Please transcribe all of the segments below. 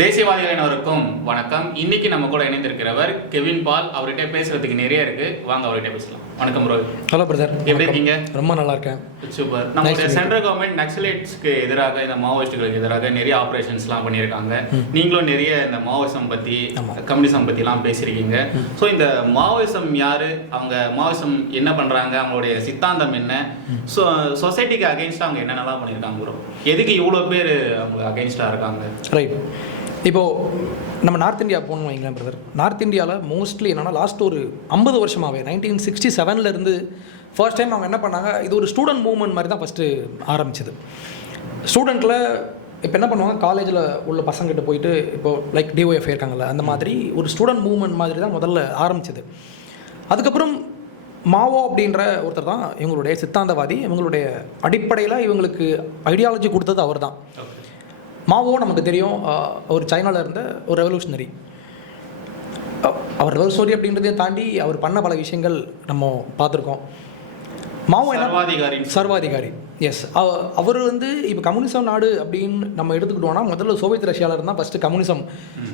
தேசியவாதிகள் அனைவருக்கும் வணக்கம். இன்னைக்கு நம்ம கூட இணைந்திருக்கிறவர் கெவின் பால். அவர்கிட்ட பேசுறதுக்கு நிறைய இருக்கு, வாங்க அவர்கிட்ட பேசலாம். வணக்கம் ப்ரோ. ஹலோ பிரதர், எப்படி இருக்கீங்க? ரொம்ப நல்லா இருக்கேன். சூப்பர். நம்மளுடைய சென்ட்ரல் கவர்மெண்ட் நக்சலைட்ஸ்க்கு எதிராக, இந்த மாவோயிஸ்டுகளுக்கு எதிராக நிறைய ஆப்ரேஷன்ஸ்லாம் பண்ணியிருக்காங்க. நீங்களும் நிறைய இந்த மாவோயிசம் பத்தி, கம்யூனிசம் பற்றிலாம் பேசியிருக்கீங்க. ஸோ இந்த மாவோயிசம் யாரு, அவங்க மாவோயிசம் என்ன பண்றாங்க, அவங்களுடைய சித்தாந்தம் என்ன, ஸோ சொசைட்டிக்கு அகெயின்ஸ்டாக அவங்க என்னென்னலாம் பண்ணியிருக்காங்க ப்ரோ? எதுக்கு இவ்வளோ பேர் அவங்க அகெயின்ஸ்டாக இருக்காங்க? ரைட். இப்போது நம்ம நார்த் இந்தியா போகணும் வைங்களேன் பிரதர். நார்த் இந்தியாவில் மோஸ்ட்லி என்னென்னா லாஸ்ட் ஒரு 50 வருஷமாகவே 1967 ஃபர்ஸ்ட் டைம் அவங்க என்ன பண்ணாங்க, இது ஒரு ஸ்டூடெண்ட் மூவ்மெண்ட் மாதிரி தான் ஃபஸ்ட்டு ஆரம்பிச்சது. ஸ்டூடெண்ட்டில் இப்போ என்ன பண்ணுவாங்க, காலேஜில் உள்ள பசங்கிட்ட போயிட்டு இப்போது லைக் டிஒஎஃப் இருக்காங்கல்ல, அந்த மாதிரி ஒரு ஸ்டூடெண்ட் மூவ்மெண்ட் மாதிரி தான் முதல்ல ஆரம்பிச்சது. அதுக்கப்புறம் மாவோ அப்படின்ற ஒருத்தர் தான் இவங்களுடைய சித்தாந்தவாதி. இவங்களுடைய அடிப்படையில் இவங்களுக்கு ஐடியாலஜி கொடுத்தது அவர் தான். மாவோ நமக்கு தெரியும், ஒரு சைனாவில் இருந்த ஒரு ரெவல்யூஷனரி. அவர் ரெவல்யூஷனரி அப்படின்றதையும் தாண்டி அவர் பண்ண பல விஷயங்கள் நம்ம பார்த்துருக்கோம். மாவோ என்ன, சர்வாதிகாரி. எஸ், அவர் இப்போ கம்யூனிசம் நாடு அப்படின்னு நம்ம எடுத்துக்கிட்டோம்னா, முதல்ல சோவியத் ரஷ்யாவில் இருந்தால் ஃபஸ்ட்டு கம்யூனிசம்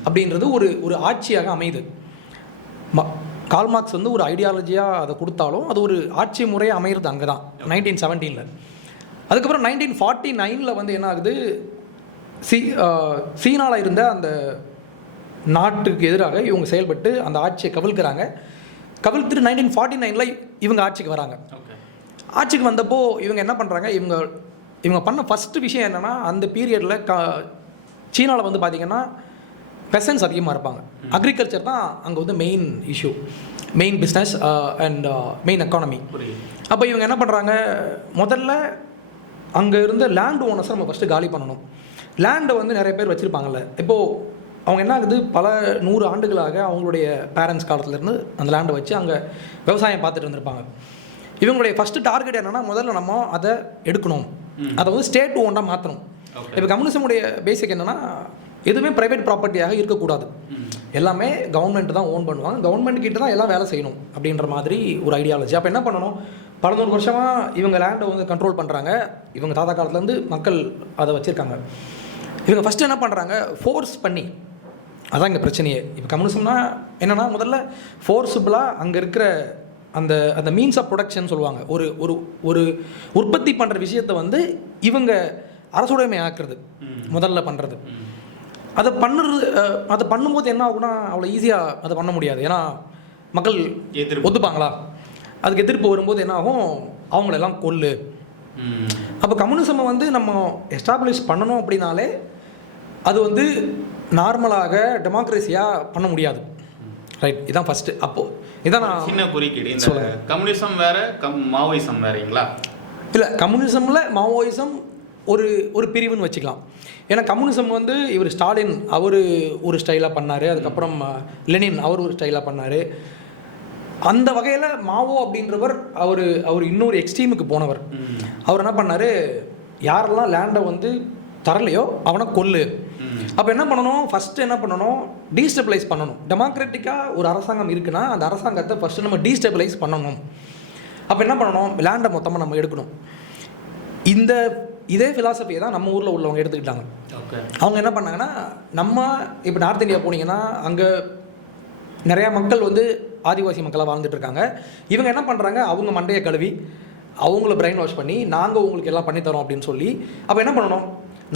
அப்படின்றது ஒரு ஆட்சியாக அமையுது. கால்மார்க்ஸ் ஒரு ஐடியாலஜியாக அதை கொடுத்தாலும் அது ஒரு ஆட்சி முறையாக அமைகிறது அங்கே தான் 1917. அதுக்கப்புறம் 1949 என்ன ஆகுது, சீனாவில் இருந்த அந்த நாட்டுக்கு எதிராக இவங்க செயல்பட்டு அந்த ஆட்சியை கவிழ்க்கிறாங்க. கவிழ்த்துட்டு 1949 இவங்க ஆட்சிக்கு வராங்க. ஆட்சிக்கு வந்தப்போ இவங்க என்ன பண்ணுறாங்க, இவங்க பண்ண ஃபஸ்ட்டு விஷயம் என்னென்னா, அந்த பீரியடில் சீனாவில் பார்த்திங்கன்னா பெசன்ஸ் அதிகமாக இருப்பாங்க. அக்ரிகல்ச்சர் தான் அங்கே main issue, main business and main economy. அப்போ இவங்க என்ன பண்ணுறாங்க, முதல்ல அங்கே இருந்த லேண்ட் ஓனர்ஸை நம்ம ஃபஸ்ட்டு காலி பண்ணணும். லேண்டை நிறைய பேர் வச்சுருப்பாங்கல்ல. இப்போது அவங்க என்ன ஆகுது, பல 100 ஆண்டுகளாக அவங்களுடைய பேரண்ட்ஸ் காலத்துலேருந்து அந்த லேண்டை வச்சு அங்கே விவசாயம் பார்த்துட்டு இருந்திருப்பாங்க. இவங்களுடைய ஃபஸ்ட்டு டார்கெட் என்னென்னா, முதல்ல நம்ம அதை எடுக்கணும், அதை ஸ்டேட் ஓனாக மாற்றணும். இப்போ கம்யூனிசமுடைய பேசிக் என்னென்னா, எதுவுமே ப்ரைவேட் ப்ராப்பர்ட்டியாக இருக்கக்கூடாது, எல்லாமே கவர்மெண்ட் தான் ஓன் பண்ணுவாங்க, கவர்மெண்ட் கிட்ட தான் எல்லாம் வேலை செய்யணும் அப்படின்ற மாதிரி ஒரு ஐடியாலஜி. அப்போ என்ன பண்ணணும், பல 100 வருஷமாக இவங்க லேண்டை கண்ட்ரோல் பண்ணுறாங்க. இவங்க தாத்தா காலத்துலேருந்து மக்கள் அதை வச்சுருக்காங்க. இவங்க ஃபஸ்ட்டு என்ன பண்ணுறாங்க, ஃபோர்ஸ் பண்ணி, அதான் இங்கே பிரச்சனையே. இப்போ கம்யூனிசம்னா என்னென்னா, முதல்ல ஃபோர்ஸபிளாக அங்கே இருக்கிற அந்த அந்த மீன்ஸ் ஆஃப் ப்ரொடக்ஷன் சொல்லுவாங்க, ஒரு ஒரு ஒரு உற்பத்தி பண்ணுற விஷயத்தை இவங்க அரசுடைமை ஆக்குறது முதல்ல பண்ணுறது. அதை பண்ணும்போது என்ன ஆகுனா, அவ்வளோ ஈஸியாக அதை பண்ண முடியாது. ஏன்னா மக்கள் ஒத்துப்பாங்களா, அதுக்கு எதிர்ப்பு வரும்போது என்ன ஆகும், அவங்களெல்லாம் கொல்லு. அப்போ கம்யூனிசமை நம்ம எஸ்டாப்ளிஷ் பண்ணணும் அப்படின்னாலே அது நார்மலாக டெமோக்ரஸியாக பண்ண முடியாது. ரைட், இதான் ஃபஸ்ட்டு. அப்போது இதான் நான் சின்ன குறிக்கீடு. இந்த கம்யூனிசம் வேறு, மாவோயிசம் வேறீங்களா? இல்லை, கம்யூனிசமில் மாவோயிசம் ஒரு பிரிவுன்னு வச்சுக்கலாம். ஏன்னா கம்யூனிசம் இவர் ஸ்டாலின் அவர் ஒரு ஸ்டைலாக பண்ணார், அதுக்கப்புறம் லெனின் அவர் ஒரு ஸ்டைலாக பண்ணார். அந்த வகையில் மாவோ அப்படின்றவர் அவர் இன்னொரு எக்ஸ்ட்ரீமுக்கு போனவர். அவர் என்ன பண்ணார், யாரெல்லாம் லேண்டை தரலையோ அவனை கொல்லு. அப்போ என்ன பண்ணணும், ஃபஸ்ட்டு என்ன பண்ணணும், டீஸ்டெபிளைஸ் பண்ணணும். டெமோக்ராட்டிக்காக ஒரு அரசாங்கம் இருக்குன்னா அந்த அரசாங்கத்தை ஃபஸ்ட்டு நம்ம டீஸ்டெபிளைஸ் பண்ணணும். அப்போ என்ன பண்ணணும், லேண்டை மொத்தமாக நம்ம எடுக்கணும். இதே ஃபிலாசபியை தான் நம்ம ஊரில் உள்ளவங்க எடுத்துக்கிட்டாங்க. அவங்க என்ன பண்ணாங்கன்னா, நம்ம இப்போ நார்த் இந்தியா போனீங்கன்னா அங்கே நிறையா மக்கள் ஆதிவாசி மக்களாக வாழ்ந்துட்டு இருக்காங்க. இவங்க என்ன பண்ணுறாங்க, அவங்க மண்டையை கழுவி அவங்கள பிரெயின் வாஷ் பண்ணி நாங்கள் உங்களுக்கு எல்லாம் பண்ணித்தரோம் அப்படின்னு சொல்லி. அப்போ என்ன பண்ணணும்,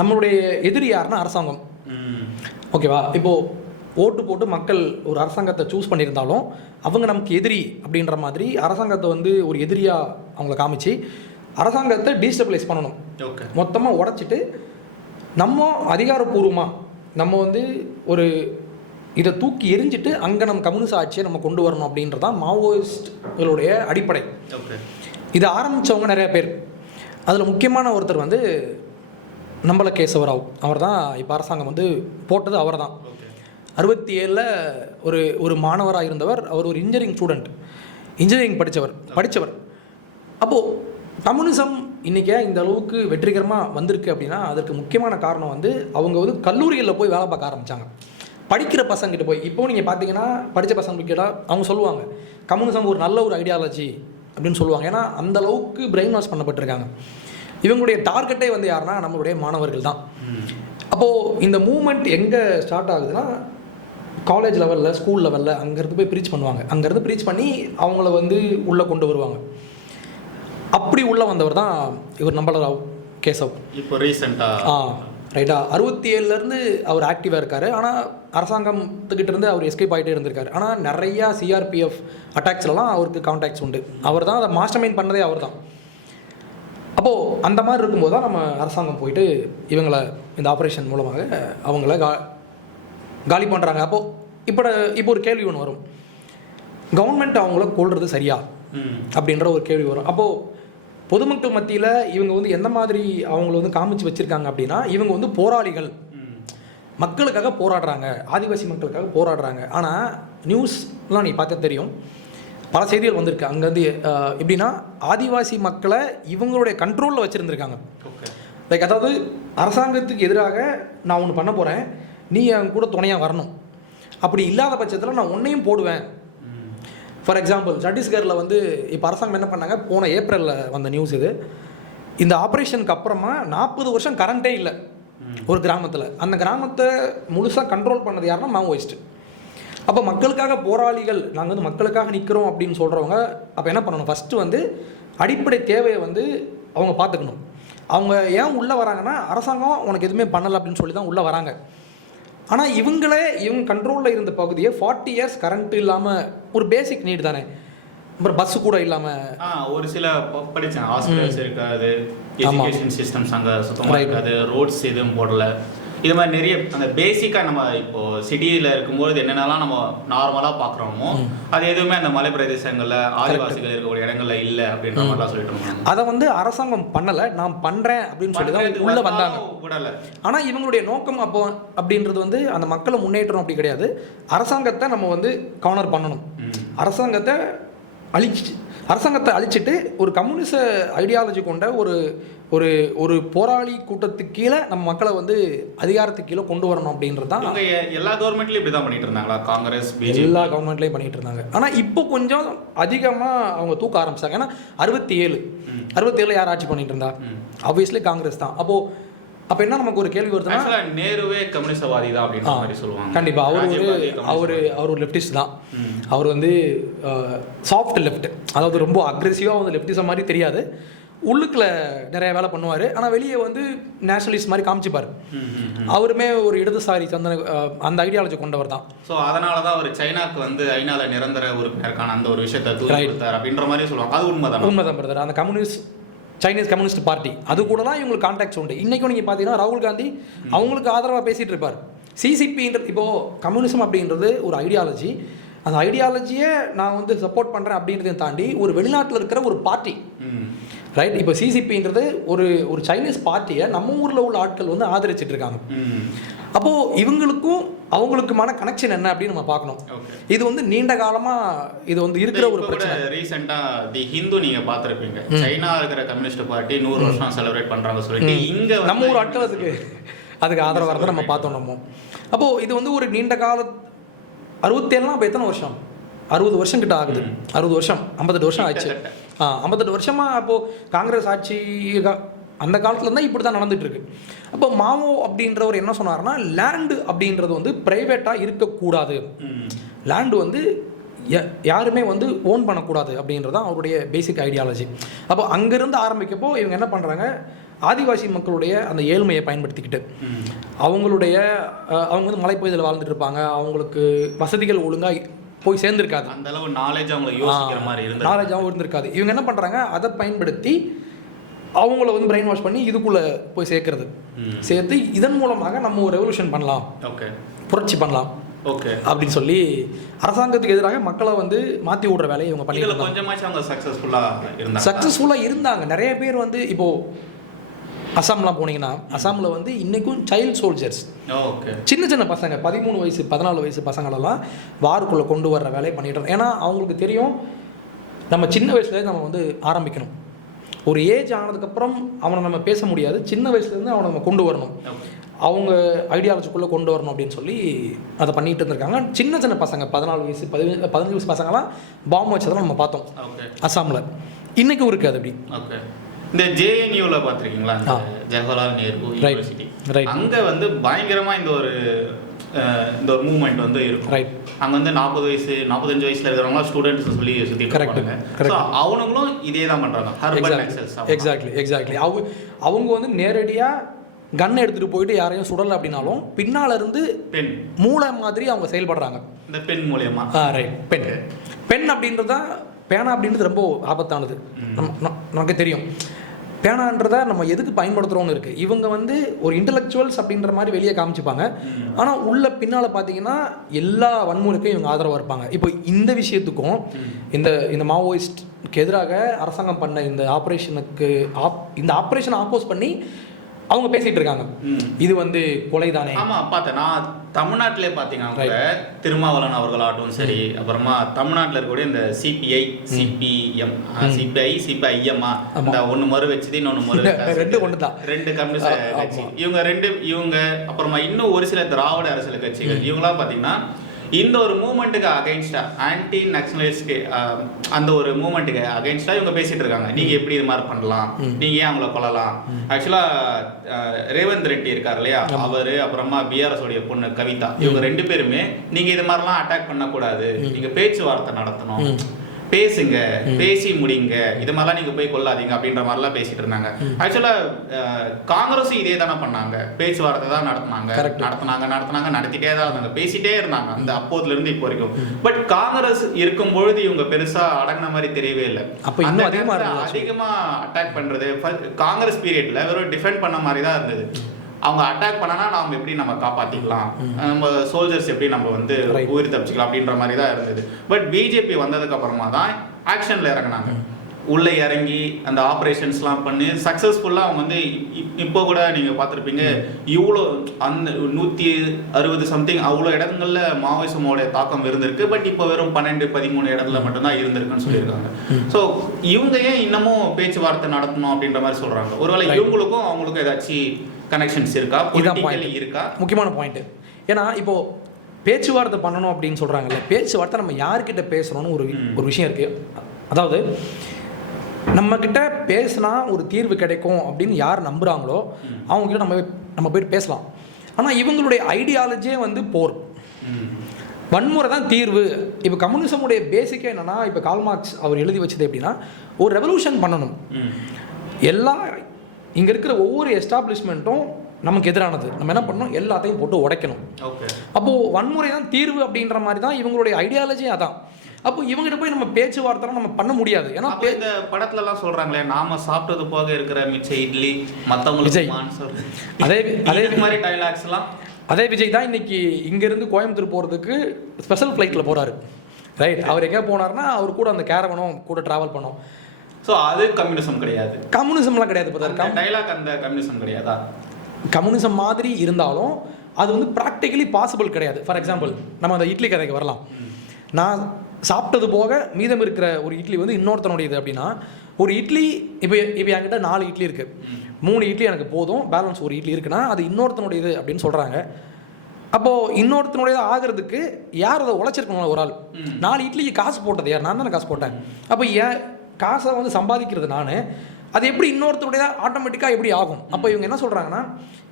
நம்மளுடைய எதிரி யாருன்னா அரசாங்கம். ஓகேவா, இப்போது ஓட்டு போட்டு மக்கள் ஒரு அரசாங்கத்தை சூஸ் பண்ணியிருந்தாலும் அவங்க நமக்கு எதிரி அப்படின்ற மாதிரி அரசாங்கத்தை ஒரு எதிரியாக அவங்கள காமிச்சு அரசாங்கத்தை டீஸ்டபிளைஸ் பண்ணணும். மொத்தமாக உடைச்சிட்டு நம்ம அதிகாரப்பூர்வமாக நம்ம ஒரு இதை தூக்கி எரிஞ்சிட்டு அங்கே நம்ம கம்யூனிஸ்ட் ஆட்சியை நம்ம கொண்டு வரணும் அப்படின்றதான் மாவோயிஸ்ட்களுடைய அடிப்படை. இதை ஆரம்பித்தவங்க நிறைய பேர். அதில் முக்கியமான ஒருத்தர் நம்பல கேசவராவ். அவர் தான் இப்போ அரசாங்கம் போட்டது அவர் தான். 67 ஒரு மாணவராக இருந்தவர். அவர் ஒரு இன்ஜினியரிங் ஸ்டூடெண்ட், இன்ஜினியரிங் படித்தவர். அப்போது கம்யூனிசம் இன்றைக்கி இந்த அளவுக்கு வெற்றிகரமாக வந்திருக்கு அப்படின்னா அதற்கு முக்கியமான காரணம் அவங்க கல்லூரிகளில் போய் வேலை பார்க்க ஆரம்பித்தாங்க. படிக்கிற பசங்கிட்ட போய், இப்போது நீங்கள் பார்த்தீங்கன்னா படித்த பசங்க கேட்டால் அவங்க சொல்லுவாங்க கம்யூனிசம் ஒரு நல்ல ஒரு ஐடியாலஜி அப்படின்னு சொல்லுவாங்க. ஏன்னா அந்த அளவுக்கு பிரெயின் வாஷ் பண்ணப்பட்டிருக்காங்க. இவங்களுடைய டார்கெட்டே யாருன்னா நம்மளுடைய மாணவர்கள் தான். அப்போது இந்த மூமெண்ட் எங்கே ஸ்டார்ட் ஆகுதுன்னா காலேஜ் லெவலில், ஸ்கூல் லெவலில் அங்கேருந்து போய் ப்ரீச் பண்ணுவாங்க. அங்கேருந்து ப்ரீச் பண்ணி அவங்கள வந்து உள்ளே கொண்டு வருவாங்க. அப்படி உள்ளே வந்தவர் தான் இவர் நம்பலராவ் கேசவ். இப்போ ரீசெண்டாக ரைட்டா 67லேருந்து அவர் ஆக்டிவாக இருக்கார். ஆனால் அரசாங்கத்துக்கிட்ட இருந்து அவர் எஸ்கேப் ஆகிட்டே இருந்திருக்காரு. ஆனால் நிறையா சிஆர்பிஎஃப் அட்டாக்ஸ்லாம் அவருக்கு கான்டாக்ட்ஸ் உண்டு. அவர் தான் அதை மாஸ்டர் மைண்ட் பண்ணதே அவர் தான். அப்போது அந்த மாதிரி இருக்கும்போது தான் நம்ம அரசாங்கம் போயிட்டு இவங்களை இந்த ஆப்ரேஷன் மூலமாக அவங்கள காலி பண்ணுறாங்க. அப்போது இப்போ ஒரு கேள்வி ஒன்று வரும், கவர்மெண்ட் அவங்கள கொள்வது சரியா அப்படின்ற ஒரு கேள்வி வரும். அப்போது பொதுமக்கள் மத்தியில் இவங்க வந்து எந்த மாதிரி அவங்கள வந்து காமிச்சு வச்சுருக்காங்க அப்படின்னா, இவங்க வந்து போராளிகள், மக்களுக்காக போராடுறாங்க, ஆதிவாசி மக்களுக்காக போராடுறாங்க. ஆனால் நியூஸ்லாம் நீ பார்த்தா தெரியும், பல செய்திகள் வந்திருக்கு. அங்கேருந்து எப்படின்னா ஆதிவாசி மக்களை இவங்களுடைய கண்ட்ரோலில் வச்சுருந்துருக்காங்க. லைக் அதாவது அரசாங்கத்துக்கு எதிராக நான் ஒன்று பண்ண போகிறேன், நீ என் கூட துணையாக வரணும், அப்படி இல்லாத பட்சத்தில் நான் உன்னையும் போடுவேன். ஃபார் எக்ஸாம்பிள் சத்தீஸ்கரில் வந்து இப்போ அரசாங்கம் என்ன பண்ணாங்க, போன ஏப்ரலில் வந்த நியூஸ் இது, இந்த ஆப்ரேஷனுக்கு அப்புறமா 40 வருஷம் கரண்ட்டே இல்லை ஒரு கிராமத்தில். அந்த கிராமத்தை முழுசாக கண்ட்ரோல் பண்ணது யாருன்னா மாவோயிஸ்ட். அப்போ மக்களுக்காக போராளிகள், நாங்கள் வந்து மக்களுக்காக நிற்கிறோம் அப்படின்னு சொல்கிறவங்க அப்போ என்ன பண்ணணும், ஃபஸ்ட்டு வந்து அடிப்படை தேவையை வந்து அவங்க பார்த்துக்கணும். அவங்க ஏன் உள்ளே வராங்கன்னா, அரசாங்கம் உனக்கு எதுவுமே பண்ணலை அப்படின்னு சொல்லி தான் உள்ளே வராங்க. ஆனால் இவங்க கண்ட்ரோலில் இருந்த பகுதியை 40 இயர்ஸ் கரண்ட் இல்லாமல், ஒரு பேசிக் நீட் தானே, அப்புறம் பஸ்ஸு கூட இல்லாமல், ஒரு சில படித்தேன் ஹாஸ்பிட்டல்ஸ் இருக்காது, எஜுகேஷன் சிஸ்டம்ஸ் அங்கே சுத்தமாக இருக்காது, ரோட்ஸ் எதுவும் போடலை, இது மாதிரி நிறைய அந்த பேசிக்காக நம்ம இப்போ சிட்டியில் இருக்கும்போது என்னென்னலாம் நம்ம நார்மலாக பார்க்குறோமோ அது எதுவுமே அந்த மலை பிரதேசங்களில் ஆதிவாசிகள் இருக்கக்கூடிய இடங்கள்ல இல்லை அப்படின்ற மாதிரிலாம் சொல்லிட்டு இருந்தாங்க. அதை வந்து அரசாங்கம் பண்ணலை, நான் பண்ணுறேன் அப்படின்னு சொல்லி தான் உள்ளே வந்தாங்க. விடலை. ஆனால் இவங்களுடைய நோக்கம் அப்போ அப்படின்றது வந்து அந்த மக்களை முன்னேற்றம் அப்படி கிடையாது, அரசாங்கத்தை நம்ம வந்து கார்னர் பண்ணணும், அரசாங்கத்தை அழிச்சிட்டு ஒரு கம்யூனிச ஐடியாலஜி கொண்ட ஒரு ஒரு போராளி கூட்டத்துக்கு கீழே நம்ம மக்களை வந்து அதிகாரத்துக்கு கீழே கொண்டு வரணும் அப்படின்றது தான். எல்லா கவர்மெண்ட்லையும் இப்படி தான் பண்ணிட்டு இருந்தாங்களா? காங்கிரஸ், பிஜேபி எல்லா கவர்மெண்ட்லையும் பண்ணிட்டு இருந்தாங்க. ஆனால் இப்போ கொஞ்சம் அதிகமாக அவங்க தூக்க ஆரம்பிச்சாங்க. ஏன்னா 67 யார் ஆட்சி பண்ணிட்டு இருந்தா? ஆப்வியஸ்லி காங்கிரஸ் தான். அப்போ என்ன நமக்கு ஒரு கேள்வி வருதுன்னா, நேருவே கம்யூனிஸ்டவாதி தான் அப்படின்ற மாதிரி சொல்லுவாங்க. கண்டிப்பாக அவர் ஒரு லெஃப்டிஸ்ட் தான். அவர் வந்து சாஃப்ட் லெஃப்ட், அதாவது ரொம்ப அக்ரெசிவாக வந்து லெஃப்டிசம் மாதிரி தெரியாது, உள்ளுக்குள்ள நிறைய வேலை பண்ணுவார். ஆனால் வெளியே வந்து நேஷனலிஸ்ட் மாதிரி காமிச்சிப்பார். அவருமே ஒரு இடதுசாரி அந்த ஐடியாலஜி கொண்டவர் தான். ஸோ அதனால தான் அவர் சைனாக்கு வந்து ஐநால நிரந்தர உறுப்பினருக்கான அந்த ஒரு விஷயத்தை கொடுத்தார் அப்படின்ற மாதிரி சொல்லுவாங்க. அது உண்மைதான் பிரதர். அந்த சைனீஸ் கம்யூனிஸ்ட் பார்ட்டி அது கூட தான் இவங்களுக்கு கான்டாக்ட்ஸ் உண்டு. இன்றைக்கும் நீங்கள் பார்த்தீங்கன்னா ராகுல் காந்தி அவங்களுக்கு ஆதரவாக பேசிகிட்டு இருப்பார். சிசிபின்றது இப்போது கம்யூனிசம் அப்படின்றது ஒரு ஐடியாலஜி, அந்த ஐடியாலஜியை நான் வந்து சப்போர்ட் பண்ணுறேன் அப்படின்றதையும் தாண்டி ஒரு வெளிநாட்டில் இருக்கிற ஒரு பார்ட்டி, ரைட்? இப்போ சிசிபின்றது ஒரு சைனீஸ் பார்ட்டியை நம்ம ஊரில் உள்ள ஆட்கள் வந்து ஆதரிச்சிட்டு இருக்காங்க. அப்போது இவங்களுக்கும் அவங்களுக்குமான கனெக்ஷன் என்ன அப்படின்னு நம்ம பார்க்கணும். இது வந்து நீண்ட காலமாக இது வந்து இருக்கிற ஒரு பிரச்சனை. ரீசெண்டாக தி ஹிந்து நீங்கள் பார்த்துருப்பீங்க, சைனா இருக்கிற கம்யூனிஸ்ட் பார்ட்டி 100 வருஷம் செலிப்ரேட் பண்ணுறாங்க சொல்லிட்டு இங்கே நம்ம ஊர் ஆட்கள் அதுக்கு ஆதரவாக தான் நம்ம பார்த்தோம் நம்ம. அப்போது இது வந்து ஒரு நீண்ட கால 67லாம் இப்போ எத்தனை வருஷம்? 60 வருஷம் கிட்ட ஆகுது. 60 வருஷம் 58 வருஷம் ஆச்சு. 58 வருஷமாக அப்போது காங்கிரஸ் ஆட்சி அந்த காலத்தில் தான் இப்படி தான் நடந்துகிட்ருக்கு. அப்போ மாவோ அப்படின்றவர் என்ன சொன்னார்னா, லேண்டு அப்படின்றது வந்து ப்ரைவேட்டாக இருக்கக்கூடாது, லேண்டு வந்து யாருமே வந்து ஓன் பண்ணக்கூடாது அப்படின்றது தான் அவருடைய பேசிக் ஐடியாலஜி. அப்போ அங்கேருந்து ஆரம்பிக்கப்போ இவங்க என்ன பண்ணுறாங்க, ஆதிவாசி மக்களுடைய அந்த ஏழ்மையை பயன்படுத்திக்கிட்டு அவங்க வந்து மலைப்பகுதியில் வாழ்ந்துட்டு இருப்பாங்க, அவங்களுக்கு வசதிகள் ஒழுங்காக போய் சேர்ந்துருக்காது, அந்த அளவு நாலேஜாகவும் இருந்திருக்காது. இவங்க என்ன பண்ணுறாங்க, அதை பயன்படுத்தி அவங்கள வந்து பிரெயின் வாஷ் பண்ணி இதுக்குள்ளே போய் சேர்த்து இதன் மூலமாக நம்ம ஒரு ரெவல்யூஷன் பண்ணலாம், புரட்சி பண்ணலாம் அப்படின்னு சொல்லி அரசாங்கத்துக்கு எதிராக மக்களை வந்து மாற்றி விடுற வேலையை இவங்க பண்ணி சக்ஸஸ்ஃபுல்லாக இருந்தாங்க. நிறைய பேர் வந்து இப்போது அசாம்லாம் போனீங்கன்னா அசாமில் வந்து இன்றைக்கும் சைல்டு சோல்ஜர்ஸ், சின்ன பசங்க 13 வயசு 14 வயசு பசங்களெல்லாம் வாருக்குள்ளே கொண்டு வர்ற வேலையை பண்ணிட்டு. ஏன்னா அவங்களுக்கு தெரியும் நம்ம சின்ன வயசுலேருந்து நம்ம வந்து ஆரம்பிக்கணும், ஒரு ஏஜ் ஆனதுக்கப்புறம் அவனை நம்ம பேச முடியாது, சின்ன வயசுலேருந்து அவனை நம்ம கொண்டு வரணும், அவங்க ஐடியாலஜிக்குள்ளே கொண்டு வரணும் அப்படின்னு சொல்லி அதை பண்ணிகிட்டு இருந்திருக்காங்க. சின்ன பசங்க 14 வயசு 15 வயசு பசங்களாம் பாம்பு வச்சதெல்லாம் நம்ம பார்த்தோம் அசாமில். இன்றைக்கும் இருக்குது அது. அப்படி இந்த ஜேஎன்யூவில் பார்த்துருக்கீங்களா, ஜவஹர்லால் நேரு யூனிவர்சிட்டி, அங்க வந்து பயங்கரமா இந்த ஒரு மூவ்மெண்ட் வந்து இருக்கும். ரைட். அங்க வந்து 40 வயசு 45 வயசுல இருக்கிறவங்க ஸ்டூடெண்ட்ஸ் சொல்லி சுத்திட்டு இருக்காங்க. சோ அவங்களும் இதே தான் பண்றாங்க. ஹர்பல் நக்சல்ஸ். எக்ஸாக்ட்லி. அவங்க வந்து நேரடியா கன் எடுத்துட்டு போயிட்டு யாரையும் சுடலை அப்படின்னாலும் பின்னால இருந்து பெண் மூளை மாதிரி அவங்க செயல்படுறாங்க. இந்த பெண் மூலியமா. ரைட். பெண் அப்படின்றது தான், பேனா அப்படின்றது ரொம்ப ஆபத்தானது. நமக்கு தெரியும். பேனான்றதை நம்ம எதுக்கு பயன்படுத்துகிறோன்னு இருக்குது. இவங்க வந்து ஒரு இன்டலெக்சுவல்ஸ் அப்படின்ற மாதிரி வெளியே காமிச்சிப்பாங்க. ஆனால் உள்ள பின்னால் பார்த்தீங்கன்னா எல்லா வன்முறைக்கும் இவங்க ஆதரவாக இருப்பாங்க. இப்போ இந்த விஷயத்துக்கும் இந்த மாவோயிஸ்ட்க்கு எதிராக அரசாங்கம் பண்ண இந்த ஆப்ரேஷனை ஆப்போஸ் பண்ணி அவங்க பேசிட்டு இருக்காங்க. இது வந்து கொலை தானே. ஆமா, பார்த்தேன் நான். தமிழ்நாட்டிலே பார்த்தீங்கன்னா திருமாவளவன் அவர்களாகட்டும் சரி, அப்புறமா தமிழ்நாட்டில் இருக்கக்கூடிய இந்த சிபிஐ சிபிஎம் சிபிஐஎம் இந்த ஒன்று மறு வச்சது இன்னொன்று மறு ரெண்டு கம்யூனிஸ்ட் கட்சி இவங்க அப்புறமா இன்னும் ஒரு சில திராவிட அரசியல் கட்சிகள் இவங்களாம் பார்த்தீங்கன்னா இந்த ஒரு மூவ்மெண்ட்டுக்கு அகைன்ஸ்டா, ஆன்டி நக்சலிஸ்ட் அந்த ஒரு மூவ்மெண்ட்டுக்கு அகைன்ஸ்டா இவங்க பேசிட்டு இருக்காங்க. நீங்க எப்படி இது மாதிரி பண்ணலாம், நீங்க ஏன் அவங்கள கொல்லலாம். ஆக்சுவலா ரேவந்த் ரெட்டி இருக்காரு இல்லையா, அவரு அப்புறமா பிஆர்எஸ் உடைய பொண்ணு கவிதா, இவங்க 2 பேருமே நீங்க இது மாதிரிலாம் அட்டாக் பண்ணக்கூடாது, நீங்க பேச்சுவார்த்தை நடத்தணும், பேசுங்க, பேசி முடிங்க, இது மாதிரிலாம் நீங்க போய் கொள்ளாதீங்க அப்படின்ற மாதிரிலாம் பேசிட்டு இருந்தாங்க. ஆக்சுவலா காங்கிரஸும் இதே தானே பண்ணாங்க. பேச்சுவார்த்தை தான் நடத்தினாங்க, நடத்திட்டே தான் இருந்தாங்க, பேசிட்டே இருந்தாங்க அந்த அப்போதுல இருந்து இப்போ வரைக்கும். பட் காங்கிரஸ் இருக்கும் பொழுது இவங்க பெருசா அடங்கின மாதிரி தெரியவே இல்லை. அதிகமா அட்டாக் பண்றது காங்கிரஸ் பீரியட்ல வெறும் டிஃபெண்ட் பண்ண மாதிரி தான் இருந்தது. அவங்க அட்டாக் பண்ணனா நாம எப்படி நம்ம காப்பாத்திக்கலாம், நம்ம சோல்ஜர்ஸ் எப்படி நம்ம வந்து உயிர் தப்பிச்சுக்கலாம் அப்படின்ற மாதிரி தான் இருந்தது. பட் பிஜேபி வந்ததுக்கு அப்புறமா தான் ஆக்ஷன்ல இறங்கினாங்க. உள்ள இறங்கி அந்த ஆப்ரேஷன்ஸ்லாம் பண்ணி சக்சஸ்ஃபுல்லா அவங்க வந்து இப்போ கூட நீங்க பார்த்துருப்பீங்க, இவ்வளோ அந்த 160 சம்திங் அவ்வளோ இடங்கள்ல மாவோயிசமோட தாக்கம் இருந்திருக்கு. பட் இப்போ வெறும் 12-13 இடத்துல மட்டும்தான் இருந்திருக்குன்னு சொல்லியிருக்காங்க. ஸோ இவங்க ஏன் இன்னமும் பேச்சுவார்த்தை நடத்தணும் அப்படின்ற மாதிரி சொல்றாங்க. ஒருவேளை இவங்களுக்கும் அவங்களுக்கும் ஏதாச்சும் கனெக்ஷன்ஸ் இருக்கா, பொலிட்டிக்கலி இருக்கா? முக்கியமான பாயிண்ட். ஏன்னா இப்போ பேச்சுவார்த்தை பண்ணணும் அப்படின்னு சொல்றாங்கல்ல, பேச்சுவார்த்தை நம்ம யார்கிட்ட பேசணும்னு ஒரு விஷயம் இருக்கு. அதாவது நம்ம கிட்ட பேசினா ஒரு தீர்வு கிடைக்கும் அப்படின்னு யார் நம்புறாங்களோ அவங்க கிட்ட நம்ம போயிட்டு பேசலாம். ஆனால் இவங்களுடைய ஐடியாலஜியே வந்து போர், வன்முறை தான் தீர்வு. இப்போ கம்யூனிசமுடைய பேசிக்கே என்னன்னா, இப்போ கார்ல் மார்க்ஸ் அவர் எழுதி வச்சது எப்படின்னா, ஒரு ரெவல்யூஷன் பண்ணணும், எல்லா இங்கே இருக்கிற ஒவ்வொரு எஸ்டாப்ளிஷ்மெண்ட்டும் நமக்கு எதிரானது, நம்ம என்ன பண்ணணும், எல்லாத்தையும் போட்டு உடைக்கணும். அப்போது வன்முறை தான் தீர்வு அப்படின்ற மாதிரி தான் இவங்களுடைய ஐடியாலஜி. அதான் அப்போ இவங்ககிட்ட போய் நம்ம பேச்சுவார்த்தை நம்ம பண்ண முடியாது. ஏன்னா இந்த படத்துல எல்லாம் சொல்றாங்களே, நாம சாப்பிட்டது போக இருக்கிற மிச்ச இட்லி மற்றவங்களுக்கு அதே மாதிரி டைலாக்ஸ் எல்லாம் அதே விஜய் தான் இன்னைக்கு இங்கேருந்து கோயம்புத்தூர் போகிறதுக்கு ஸ்பெஷல் ஃப்ளைட்டில் போகிறாரு. ரைட். அவர் எங்கே போனார்னா அவர் கூட அந்த கேரவனும் கூட ட்ராவல் பண்ணோம். ஸோ அது கம்யூனிசம் கிடையாது. கம்யூனிசம்லாம் கிடையாது. டைலாக் அந்த கம்யூனிசம் கிடையாதா? கம்யூனிசம் மாதிரி இருந்தாலும் அது வந்து ப்ராக்டிக்கலி பாசிபிள் கிடையாது. ஃபார் எக்ஸாம்பிள் நம்ம அந்த இட்லி கதைக்கு வரலாம். நான் சாப்பிட்டது போக மீதம் இருக்கிற ஒரு இட்லி வந்து இன்னொருத்தனுடையது அப்படின்னா, ஒரு இட்லி இப்போ என்கிட்ட 4 இட்லி இருக்குது, 3 இட்லி எனக்கு போதும், பேலன்ஸ் ஒரு இட்லி இருக்குன்னா அது இன்னொருத்தனுடையது அப்படின்னு சொல்கிறாங்க. அப்போது இன்னொருத்தனுடையது ஆகிறதுக்கு யார் அதை உழைச்சிருக்கணும்? ஒரு ஆள். 4 இட்லிக்கு காசு போட்டது யார்? நான் தானே காசு போட்டேன். அப்போ ஏன் காசை வந்து சம்பாதிக்கிறது நான், அது எப்படி இன்னொருத்தருடையதாக ஆட்டோமேட்டிக்காக எப்படி ஆகும்? அப்போ இவங்க என்ன சொல்கிறாங்கன்னா,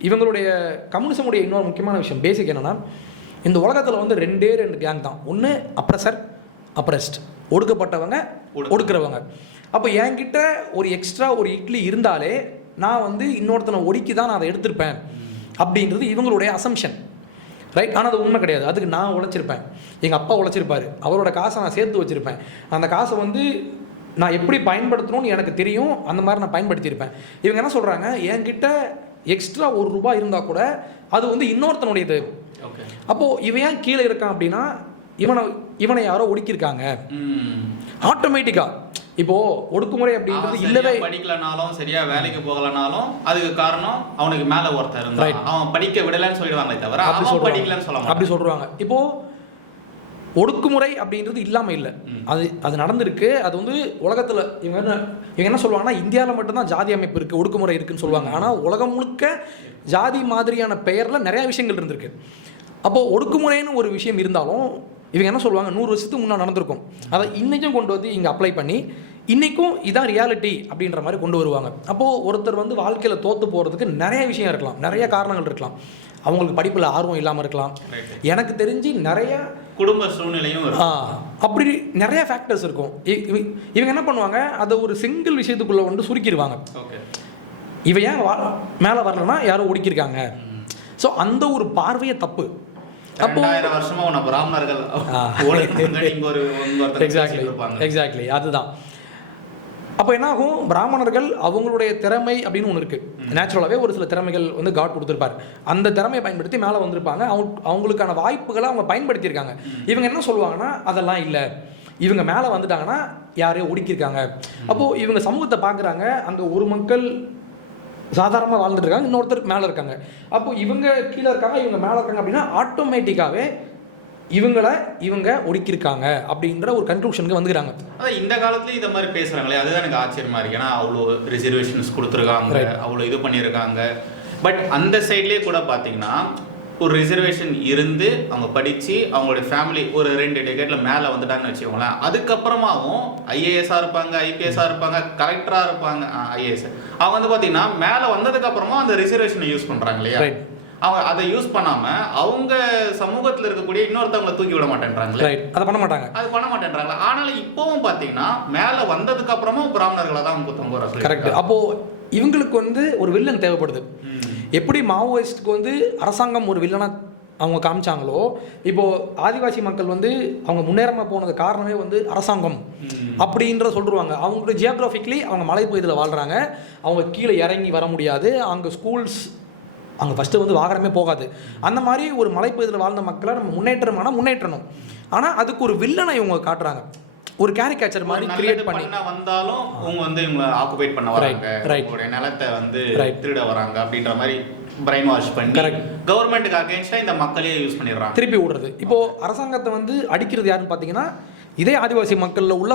இவங்களுடைய கம்யூனிசமுடைய இன்னொரு முக்கியமான விஷயம் பேசிக் என்னென்னா, இந்த உலகத்தில் வந்து 2 கேங் தான். ஒன்று அப்ரஸர், அப்ரஸ்ட், ஒடுக்கப்பட்டவங்க, ஒடுக்கிறவங்க. அப்போ என்கிட்ட ஒரு எக்ஸ்ட்ரா ஒரு இட்லி இருந்தாலே நான் வந்து இன்னொருத்தனை ஒடுக்கி தான் நான் அதை எடுத்திருப்பேன் அப்படின்றது இவங்களுடைய அசம்ஷன். ரைட். ஆனால் அது உண்மை கிடையாது. அதுக்கு நான் உழைச்சிருப்பேன், எங்கள் அப்பா உழைச்சிருப்பார், அவரோட காசை நான் சேர்த்து வச்சுருப்பேன், அந்த காசை வந்து நான் எப்படி பயன்படுத்தணும்னு எனக்கு தெரியும், அந்த மாதிரி நான் பயன்படுத்தியிருப்பேன். இவங்க என்ன சொல்கிறாங்க, என்கிட்ட எக்ஸ்ட்ரா ₹1 இருந்தால் கூட அது வந்து இன்னொருத்தனுடையது. அப்போது இவன் ஏன் கீழே இருக்கான் அப்படின்னா, இவனை யாரோ ஒடுக்கியிருக்காங்க ஆட்டோமேட்டிக்காக. இப்போ ஒடுக்குமுறை அப்படின்றது இல்லவே, படிக்கலனாலும் சரியா வேலைக்கு போகலனாலும் அதுக்கு காரணம் அவனுக்கு மேலே ஒருத்தர் இருந்தான், அவன் படிக்க விடலன்னு சொல்லிடுவாங்களே தவிர அவன் படிக்கலன்னு சொல்லுவாங்க. அப்படி சொல்கிறாங்க. இப்போ ஒடுக்குமுறை அப்படின்றது இல்லாமல் இல்லை, அது நடந்திருக்கு. அது வந்து உலகத்தில் இவங்க என்ன சொல்லுவாங்கன்னா, இந்தியாவில் மட்டும்தான் ஜாதி அமைப்பு இருக்குது, ஒடுக்குமுறை இருக்குன்னு சொல்லுவாங்க. ஆனால் உலகம் முழுக்க ஜாதி மாதிரியான பெயரில் நிறையா விஷயங்கள் இருந்திருக்கு. அப்போது ஒடுக்குமுறைன்னு ஒரு விஷயம் இருந்தாலும் இவங்க என்ன சொல்லுவாங்க, 100 வருஷத்துக்கு முன்னாடி நடந்திருக்கும், அதை இன்றைக்கும் கொண்டு வந்து இங்கே அப்ளை பண்ணி இன்றைக்கும் இதான் ரியாலிட்டி அப்படின்ற மாதிரி கொண்டு வருவாங்க. அப்போது ஒருத்தர் வந்து வாழ்க்கையில் தோற்று போகிறதுக்கு நிறைய விஷயம் இருக்கலாம், நிறைய காரணங்கள் இருக்கலாம். அவங்களுக்கு படிப்பில் ஆர்வம் இல்லாமல் இருக்கலாம், எனக்கு தெரிஞ்சு நிறைய குடும்ப சூழ்நிலையும் அப்படி நிறைய ஃபேக்டர்ஸ் இருக்கும். இவங்க என்ன பண்ணுவாங்க, அதை ஒரு சிங்கிள் விஷயத்துக்குள்ளே வந்து சுருக்கிடுவாங்க. இவ ஏன் மேலே வரலன்னா யாரும் ஒடுக்கியிருக்காங்க. ஸோ அந்த ஒரு பார்வையே தப்பு. அப்போ வருஷமா உன்னை பிராமணர்கள் எக்ஸாக்ட்லி அதுதான். அப்போ என்ன ஆகும், பிராமணர்கள் அவங்களுடைய திறமை அப்படின்னு ஒன்று இருக்குது. நேச்சுரலாகவே ஒரு சில திறமைகள் வந்து காட் கொடுத்துருப்பார். அந்த திறமையை பயன்படுத்தி மேலே வந்திருப்பாங்க. அவங்களுக்கான வாய்ப்புகளை அவங்க பயன்படுத்தியிருக்காங்க. இவங்க என்ன சொல்லுவாங்கன்னா அதெல்லாம் இல்லை, இவங்க மேலே வந்துட்டாங்கன்னா யாரையும் ஒடுக்கியிருக்காங்க. அப்போது இவங்க சமூகத்தை பார்க்குறாங்க, அங்கே ஒரு மக்கள் சாதாரணமாக வாழ்ந்துட்டு இருக்காங்க, இன்னொருத்தருக்கு மேலே இருக்காங்க. அப்போ இவங்க கீழே இருக்காங்க, இவங்க மேலே இருக்காங்க அப்படின்னா ஆட்டோமேட்டிக்காகவே இவங்க ஒடுக்கியிருக்காங்க அப்படின்ற ஒரு கன்க்ளூஷனுக்கு வந்துக்கிறாங்க. அதான் இந்த காலத்துலேயும் இந்த மாதிரி பேசுகிறாங்களே, அதுதான் எனக்கு ஆச்சரியமாக இருக்குது. ஏன்னா அவ்வளோ ரிசர்வேஷன்ஸ் கொடுத்துருக்காங்க, அவ்வளோ இது பண்ணியிருக்காங்க. பட் அந்த சைட்லேயே கூட பார்த்தீங்கன்னா ஒரு ரிசர்வேஷன் இருந்து அவங்க படித்து அவங்களுடைய ஃபேமிலி ஒரு 2 டெக்கேட்டில் மேலே வந்துட்டாங்கன்னு வச்சுக்கோங்களேன். அதுக்கப்புறமாவும் ஐஏஎஸ்ஸாக இருப்பாங்க, ஐபிஎஸ்ஸாக இருப்பாங்க, கலெக்டராக இருப்பாங்க. ஐஏஎஸ் அவங்க வந்து பார்த்தீங்கன்னா மேலே வந்ததுக்கப்புறமா அந்த ரிசர்வேஷனை யூஸ் பண்ணுறாங்க இல்லையா, அவங்க அதை யூஸ் பண்ணாமல் அவங்க சமூகத்தில் இருக்கக்கூடிய இன்னொருத்தவங்களை தூக்கி விட மாட்டேன்றாங்களே, அதை பண்ண மாட்டேன்றாங்களா. ஆனாலும் இப்போவும் பார்த்தீங்கன்னா மேலே வந்ததுக்கு அப்புறமா பிராமணர்களை தான் அவங்க தொங்க. கரெக்ட். அப்போது இவங்களுக்கு வந்து ஒரு வில்லன் தேவைப்படுது. எப்படி மாவோயிஸ்டுக்கு வந்து அரசாங்கம் ஒரு வில்லனா அவங்க காமிச்சாங்களோ, இப்போது ஆதிவாசி மக்கள் வந்து அவங்க முன்னேறமாக போனது காரணமே வந்து அரசாங்கம் அப்படின்ற சொல்லிடுவாங்க. அவங்களுடைய ஜியோகிராஃபிக்கலி அவங்க மலைப்பகுதியில் வாழ்கிறாங்க, அவங்க கீழே இறங்கி வர முடியாது, அங்கே ஸ்கூல்ஸ் அங்கே ஃபஸ்ட்டு வந்து வாகனமே போகாது. அந்த மாதிரி ஒரு மலைப்பகுதியில் வாழ்ந்த மக்களை நம்ம முன்னேற்றணும். ஆனால் அதுக்கு ஒரு வில்லனை இவங்க காட்டுறாங்க, ஒரு கேரிகேச்சர் மாதிரி கிரியேட் பண்ணி வந்தாலும் அவங்க வந்து இவங்க ஆக்குபைட் பண்ண வராங்க, அவங்களுடைய நிலத்தை வந்து திருட வராங்க அப்படின்ற மாதிரி பிரைன் வாஷ் பண்ணி கவர்மெண்ட்டுக்கு அகைன்ஸ்டா இந்த மக்களையே யூஸ் பண்ணிடுறாங்க, திருப்பி விடுறது. இப்போ அரசாங்கத்தை வந்து அடிக்கிறது யாருன்னு பார்த்தீங்கன்னா இதே ஆதிவாசி மக்களில் உள்ள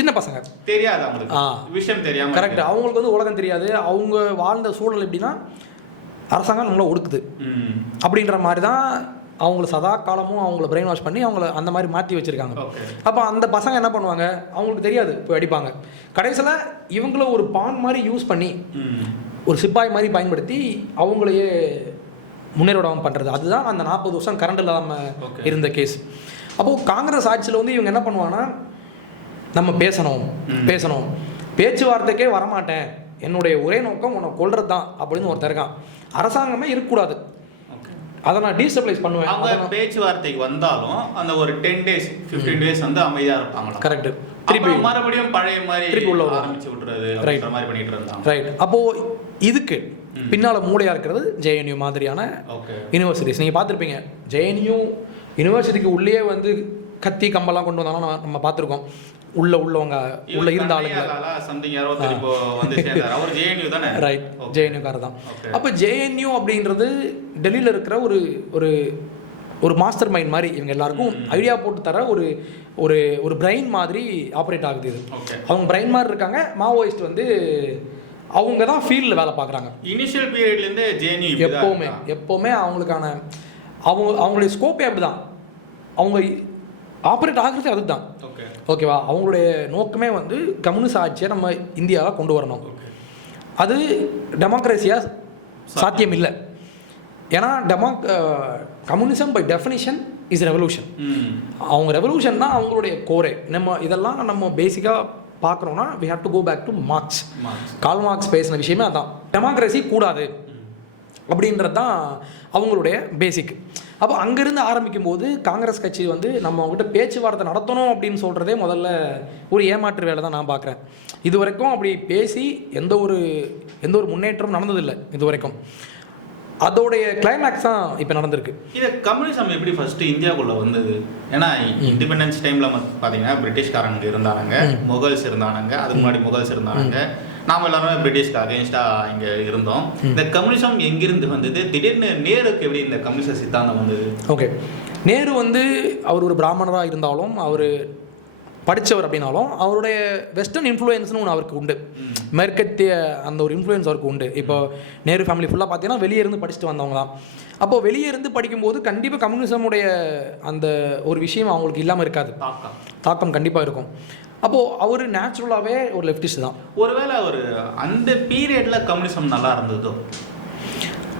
சின்ன பசங்க. தெரியாது அவங்களுக்கு, விஷயம் தெரியாம. கரெக்ட். அவங்களுக்கு வந்து உலகம் தெரியாது. அவங்க வாழ்ந்த சூழல் எப்படின்னா அரசாங்கம் நம்மளை ஒடுக்குது அப்படின்ற மாதிரி தான் அவங்கள சதா காலமும் அவங்கள பிரெயின் வாஷ் பண்ணி அவங்கள அந்த மாதிரி மாற்றி வச்சுருக்காங்க. அப்போ அந்த பசங்க என்ன பண்ணுவாங்க, அவங்களுக்கு தெரியாது, போய் அடிப்பாங்க. கடைசியில் இவங்கள ஒரு பான் மாதிரி யூஸ் பண்ணி ஒரு சிப்பாய் மாதிரி பயன்படுத்தி அவங்களையே முன்னேறிடாமல் பண்ணுறது. அதுதான் அந்த 40 வருஷம் கரண்ட் இல்லாமல் இருந்த கேஸ். அப்போது காங்கிரஸ் ஆட்சியில் வந்து இவங்க என்ன பண்ணுவாங்கன்னா, நம்ம பேசணும் பேச்சுவார்த்தைக்கே வரமாட்டேன், என்னுடைய ஒரே நோக்கம் உன்னை கொல்றது தான் அப்படின்னு ஒருத்தர் இருக்கான். அரசாங்கமே இருக்கக்கூடாது, அதை நான் டீஸ்டபிளைஸ் பண்ணுவேன். அவங்க பேச்சுவார்த்தைக்கு வந்தாலும் அந்த ஒரு 10 days 15 days வந்து அமைதியா இருப்பாங்க. கரெக்ட். திருப்பி மறுபடியும் பழைய மாதிரி திருப்பி உள்ள ஆரம்பிச்சு விட்டுறது அப்படின்ற மாதிரி பண்ணிட்டு இருந்தாங்க. ரைட். அப்போ இதுக்கு பின்னால மூளையா இருக்கிறது ஜேஎன்யூ மாதிரியான யூனிவர்சிட்டிஸ். நீங்க பார்த்துருப்பீங்க, ஜேஎன்யூ யூனிவர்சிட்டிக்கு உள்ளே வந்து கத்தி கம்பெல்லாம் கொண்டு வந்தாலும் நம்ம பார்த்துருக்கோம். உள்ளவங்க உள்ள இருந்த ஆளுங்க ரைட், ஜேஎன்யூக்காரர் தான். அப்போ ஜேஎன்யூ அப்படின்றது டெல்லியில் இருக்கிற ஒரு மாஸ்டர் மைண்ட் மாதிரி இவங்க எல்லாருக்கும் ஐடியா போட்டு தர ஒரு பிரெயின் மாதிரி ஆப்ரேட் ஆகுது. இது அவங்க பிரெயின் மாதிரி இருக்காங்க. மாவோயிஸ்ட் வந்து அவங்க தான் ஃபீல்டில் வேலை பார்க்குறாங்க. இனிஷியல் பீரியட்லேருந்து ஜேஎன்யூ எப்போவுமே அவங்களுக்கான அவங்களுடைய ஸ்கோப்பே அப்படி தான், அவங்க ஆப்ரேட் ஆகிறது அதுதான். ஓகேவா, அவங்களுடைய நோக்கமே வந்து கம்யூனிஸ்ட் ஆட்சியை நம்ம இந்தியாவில் கொண்டு வரணும். அது டெமோக்ரஸியாக சாத்தியம் இல்லை. ஏன்னா communism by definition is revolution. அவங்க ரெவல்யூஷன் தான் அவங்களுடைய கோரே. இதெல்லாம் நம்ம பேசிக்காக பார்க்குறோன்னா we have to go back to Marx. Karl Marx பேசின விஷயமே அதான், டெமோக்ரஸி கூடாது அப்படின்றது தான் அவங்களுடைய பேசிக். அப்போ அங்கேருந்து ஆரம்பிக்கும் போது காங்கிரஸ் கட்சி வந்து நம்ம அவங்ககிட்ட பேச்சுவார்த்தை நடத்தணும் அப்படின்னு சொல்கிறதே முதல்ல ஒரு ஏமாற்று வேலை தான் நான் பார்க்குறேன். இது வரைக்கும் அப்படி பேசி எந்த ஒரு முன்னேற்றமும் நடந்ததில்லை இது வரைக்கும். அதோடைய கிளைமேக்ஸ் தான் இப்போ நடந்திருக்கு. இது கம்யூனிசம் எப்படி ஃபர்ஸ்ட் இந்தியாவுக்குள்ள வந்தது? ஏன்னா இண்டிபெண்டன்ஸ் டைம்ல பார்த்தீங்கன்னா பிரிட்டிஷ்காரங்க இருந்தாங்க, முகல்ஸ் இருந்தாங்க, அதுக்கு முன்னாடி முகல்ஸ் இருந்தாங்க, நாம எல்லாருமே பிரிட்டிஷ்க்கு அகேன்ஸ்டா இங்க இருந்தோம். இந்த கம்யூனிசம் எங்கிருந்து வந்தது? திடீர்னு நேருக்கு எப்படி இந்த கம்யூனிச சித்தாந்தம் வந்தது? ஓகே, நேரு வந்து அவர் ஒரு பிராமணராக இருந்தாலும், அவர் படித்தவர் அப்படின்னாலும், அவருடைய வெஸ்டர்ன் இன்ஃப்ளூயன்ஸ்னு ஒன்று அவருக்கு உண்டு, மேற்கத்திய அந்த ஒரு இன்ஃப்ளூயன்ஸ் அவருக்கு உண்டு. இப்போ நேரு ஃபேமிலி ஃபுல்லாக பார்த்தீங்கன்னா வெளியே இருந்து படிச்சுட்டு வந்தவங்க தான். அப்போது வெளியே இருந்து படிக்கும்போது கண்டிப்பாக கம்யூனிசமுடைய அந்த ஒரு விஷயம் அவங்களுக்கு இல்லாமல் இருக்காது, தாக்கம் கண்டிப்பாக இருக்கும். அப்போது அவர் நேச்சுரலாகவே ஒரு லெஃப்டிஸ்ட் தான். ஒருவேளை அவர் அந்த பீரியடில் கம்யூனிசம் நல்லா இருந்ததோ?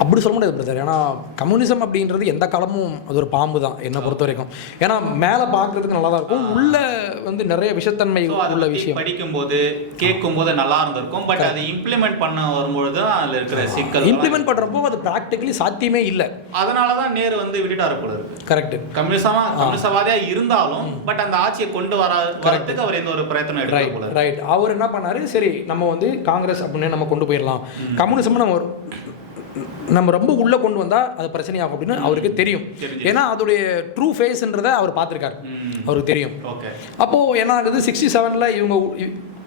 அப்படி சொல்ல முடியாது பிரதர். ஏன்னா கம்யூனிசம் அப்படின்றது எந்த காலமும் அது ஒரு பாம்பு தான் என்னை பொறுத்த வரைக்கும். ஏன்னா மேலே பார்க்குறதுக்கு நல்லா தான் இருக்கும், உள்ள வந்து நிறைய விஷத்தன்மை உள்ள விஷயம். படிக்கும்போது கேட்கும்போது நல்லா இருந்திருக்கும், பட் அதை இம்ப்ளிமெண்ட் பண்ண வரும்பொழுது தான் அதில் இருக்கிற சிக்கல். இம்ப்ளிமெண்ட் பண்ணுறப்போ அது ப்ராக்டிகலி சாத்தியமே இல்லை. அதனால தான் நேரு வந்து விட்டுட்டாரு போல இருக்கு. கரெக்ட். கம்யூனிசவாதியாக இருந்தாலும் பட் அந்த ஆட்சியை கொண்டு வரதுக்கு அவர் எந்த ஒரு பிரயத்தனம் எடுக்கல போல. ரைட். அவர் என்ன பண்ணாரு, சரி நம்ம வந்து காங்கிரஸ் அப்படின்னு நம்ம கொண்டு போயிடலாம், கம்யூனிசம் நம்ம ரொம்ப உள்ளே கொண்டு வந்தால் அது பிரச்சனையாகும் அப்படின்னு அவருக்கு தெரியும். ஏன்னா அதோடைய ட்ரூ ஃபேஸ்ன்றதை அவர் பார்த்துருக்காரு, அவருக்கு தெரியும். அப்போது என்ன ஆகுது, 67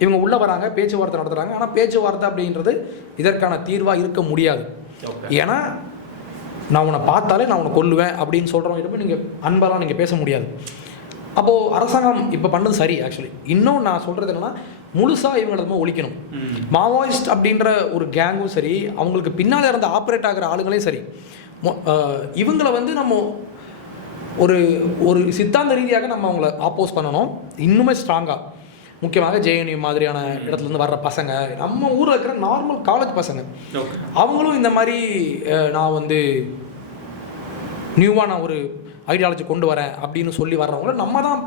இவங்க உள்ளே வராங்க, பேச்சுவார்த்தை நடத்துகிறாங்க. ஆனால் பேச்சுவார்த்தை அப்படின்றது இதற்கான தீர்வாக இருக்க முடியாது. ஏன்னா நான் உன்னை பார்த்தாலே நான் உன்னை கொல்லுவேன் அப்படின்னு சொல்கிறவங்க நீங்கள் அன்பெல்லாம் நீங்கள் பேச முடியாது. அப்போது அரசாங்கம் இப்போ பண்ணது சரி. ஆக்சுவலி இன்னும் நான் சொல்கிறது என்னென்னா, முழுசாக இவங்களை ஒழிக்கணும். மாவோயிஸ்ட் அப்படின்ற ஒரு கேங்கும் சரி, அவங்களுக்கு பின்னால் இருந்து ஆப்ரேட் ஆகிற ஆளுங்களையும் சரி, இவங்களை வந்து நம்ம ஒரு ஒரு சித்தாந்த ரீதியாக நம்ம அவங்கள ஆப்போஸ் பண்ணணும் இன்னுமே ஸ்ட்ராங்காக. முக்கியமாக ஜேஎன்யூ மாதிரியான இடத்துலேருந்து வர்ற பசங்க, நம்ம ஊரில் இருக்கிற நார்மல் காலேஜ் பசங்க, அவங்களும் இந்த மாதிரி நான் வந்து நியூவாக நான் ஒரு ஐடியாலஜி கொண்டு வரேன் அப்படின்னு சொல்லி வர்றவங்கள நம்ம தான்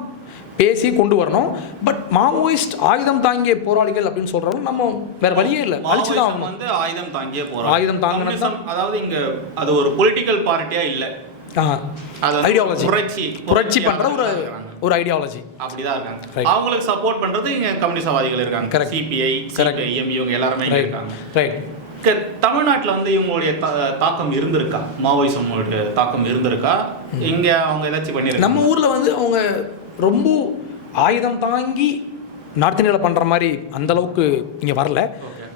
பேசி கொண்டு வரணும். பட் மாவோயிஸ்ட் ஆயுதம் தாங்கிய போராளிகள் அப்படின்னு சொல்றவங்க நம்ம வேற வழியே இல்லை, அழிச்சுதான் வந்து ஆயுதம் தாங்கிய போராளி. ஆயுதம் தாங்கின, அதாவது இங்க அது ஒரு பொலிட்டிக்கல் பார்ட்டியா இல்லை, ஐடியாலஜி புரட்சி பண்ற ஒரு ஐடியாலஜி அப்படிதான் இருக்காங்க. அவங்களுக்கு சப்போர்ட் பண்றது இங்க கம்யூனிஸ்டவாதிகள் இருக்காங்க, சிபிஐ, சிபிஐஎம், இவங்க எல்லாருமே இருக்காங்க. ரைட். தமிழ்நாட்டில் வந்து இவங்களுடைய தாக்கம் இருந்திருக்கா, மாவோயிசமோடைய தாக்கம் இருந்திருக்கா? இங்க அவங்க ஏதாச்சும் பண்ணிருக்காங்க? நம்ம ஊர்ல வந்து அவங்க ரொம்ப ஆயுதம் தாங்கி நார்த் இந்தியாவில் பண்ணுற மாதிரி அந்த அளவுக்கு இங்கே வரல.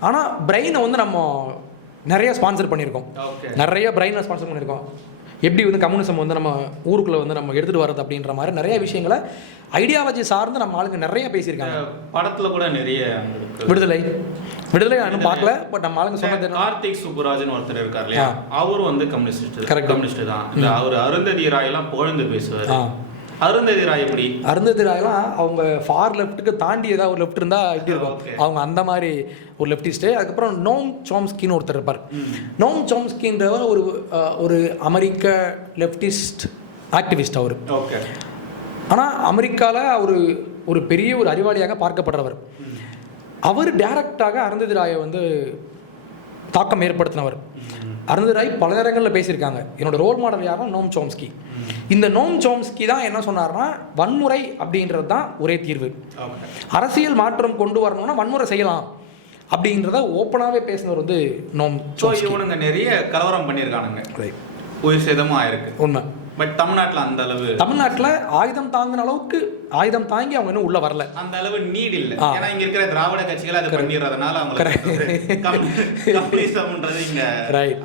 ஆனால் பிரெயினை வந்து நம்ம நிறைய ஸ்பான்சர் பண்ணியிருக்கோம், நிறைய பிரெயினை ஸ்பான்சர் பண்ணியிருக்கோம். எப்படி வந்து கம்யூனிசம் வந்து நம்ம ஊருக்குள்ளே வந்து நம்ம எடுத்துகிட்டு வர்றது அப்படின்ற மாதிரி நிறைய விஷயங்களை ஐடியாலஜி சார்ந்து நம்ம ஆளுங்க நிறைய பேசியிருக்காங்க. படத்தில் கூட நிறைய விடுதலை இன்னும் பார்க்கல, பட் நம்ம ஆளுங்க சொன்னது. கார்த்திக் சுப்புராஜன் ஒருத்தர் இருக்கார் இல்லையா, அவரும் வந்து கம்யூனிஸ்ட் தான். அவர் அருந்ததி ராயெல்லாம் புகழ்ந்து பேசுவார். அருந்ததி ராய் எப்படி? அருந்ததி ராயெல்லாம் அவங்க ஃபார் லெஃப்ட்டுக்கு தாண்டி ஏதாவது ஒரு லெஃப்ட் இருந்தால் எப்படி இருக்கும், அவங்க அந்த மாதிரி ஒரு லெஃப்டிஸ்ட்டு. அதுக்கப்புறம் நோம் சாம்ஸ்கின்னு ஒருத்தர் இருப்பார். நோம் சாம்ஸ்கின்றவர் ஒரு அமெரிக்க லெஃப்டிஸ்ட் ஆக்டிவிஸ்ட் அவர். ஓகே. ஆனால் அமெரிக்காவில் ஒரு பெரிய ஒரு அறிவாளியாக பார்க்கப்படுறவர். அவர் டைரக்டாக அருந்ததி ராயை வந்து தாக்கம் ஏற்படுத்தினவர். அருந்ததி ராய் பல நேரங்களில் பேசியிருக்காங்க. என்னோட ரோல் மாடல் யாருன்னா நோம் சாம்ஸ்கி. இந்த நோம் சாம்ஸ்கி தான் என்ன சொன்னார்னா, வன்முறை அப்படின்றது தான் ஒரே தீர்வு, அரசியல் மாற்றம் கொண்டு வரணும்னா வன்முறை செய்யலாம் அப்படின்றத ஓப்பனாகவே பேசினவர் வந்து நோம் சாம்ஸ்கி. இவனுங்க நிறைய கலவரம் பண்ணியிருக்கானுங்க, உயிர் சேதமும் ஆயிருக்கு. உண்மை. பட் தமிழ்நாட்டில் அந்த அளவு, தமிழ்நாட்டில் ஆயுதம் தாங்கின அளவுக்கு ஆயுதம் தாங்கி அவங்க இன்னும் உள்ள வரல, அந்த அளவு நீட் இல்லை. ஏன்னா இங்க இருக்கிற திராவிட கட்சிகள் அதை பண்ணிடுறதுனால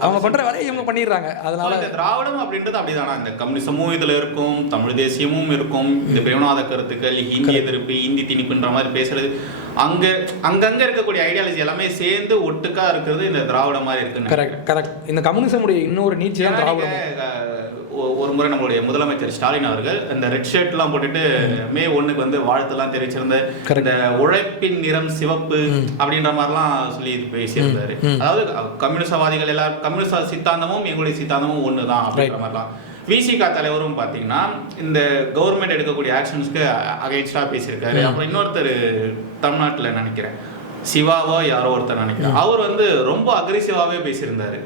அவங்க பண்ற வேலையை இவங்க பண்ணிடுறாங்க. அதனால திராவிடம் அப்படின்றது அப்படிதானா, இந்த கம்யூனிசமும் இதுல இருக்கும், தமிழ் தேசியமும் இருக்கும், இந்த பிரிவினவாத கருத்துக்கள், ஹிந்தி எதிர்ப்பு, ஹிந்தி திணிப்புன்ற மாதிரி பேசுறது, அங்கங்க இருக்கக்கூடிய ஐடியாலஜி எல்லாமே சேர்ந்து ஒட்டுக்கா இருக்கிறது இந்த திராவிடம் மாதிரி இருக்கு. கரெக்ட். இந்த கம்யூனிசமுடைய இன்னொரு நீட்சி தான் திராவிடம். ஒரு முறை நம்மளுடைய முதலமைச்சர் ஸ்டாலின் அவர்கள் இந்த ரெட் ஷர்ட்லாம் போட்டுட்டு மே 1க்கு வந்து வாழ்த்துலாம் தெரிவிச்சிருந்த, இந்த உழைப்பின் நிறம் சிவப்பு அப்படின்ற மாதிரிலாம் சொல்லி பேசியிருந்தாரு. அதாவது கம்யூனிஸ்டவாதிகள் எல்லாரும், கம்யூனிஸ்ட் சித்தாந்தமும் எங்களுடைய சித்தாந்தமும் ஒண்ணுதான் அப்படின்ற மாதிரிலாம். விசிகா தலைவரும் பார்த்தீங்கன்னா இந்த கவர்மெண்ட் எடுக்கக்கூடிய ஆக்ஷன்ஸ்க்கு அகைன்ஸ்டா பேசியிருக்காரு. அப்புறம் இன்னொருத்தர் தமிழ்நாட்டில் நினைக்கிறேன் சிவாவோ யாரோ ஒருத்தர் நினைக்கிறேன், அவர் வந்து ரொம்ப அக்ரெசிவாவே பேசியிருந்தாரு.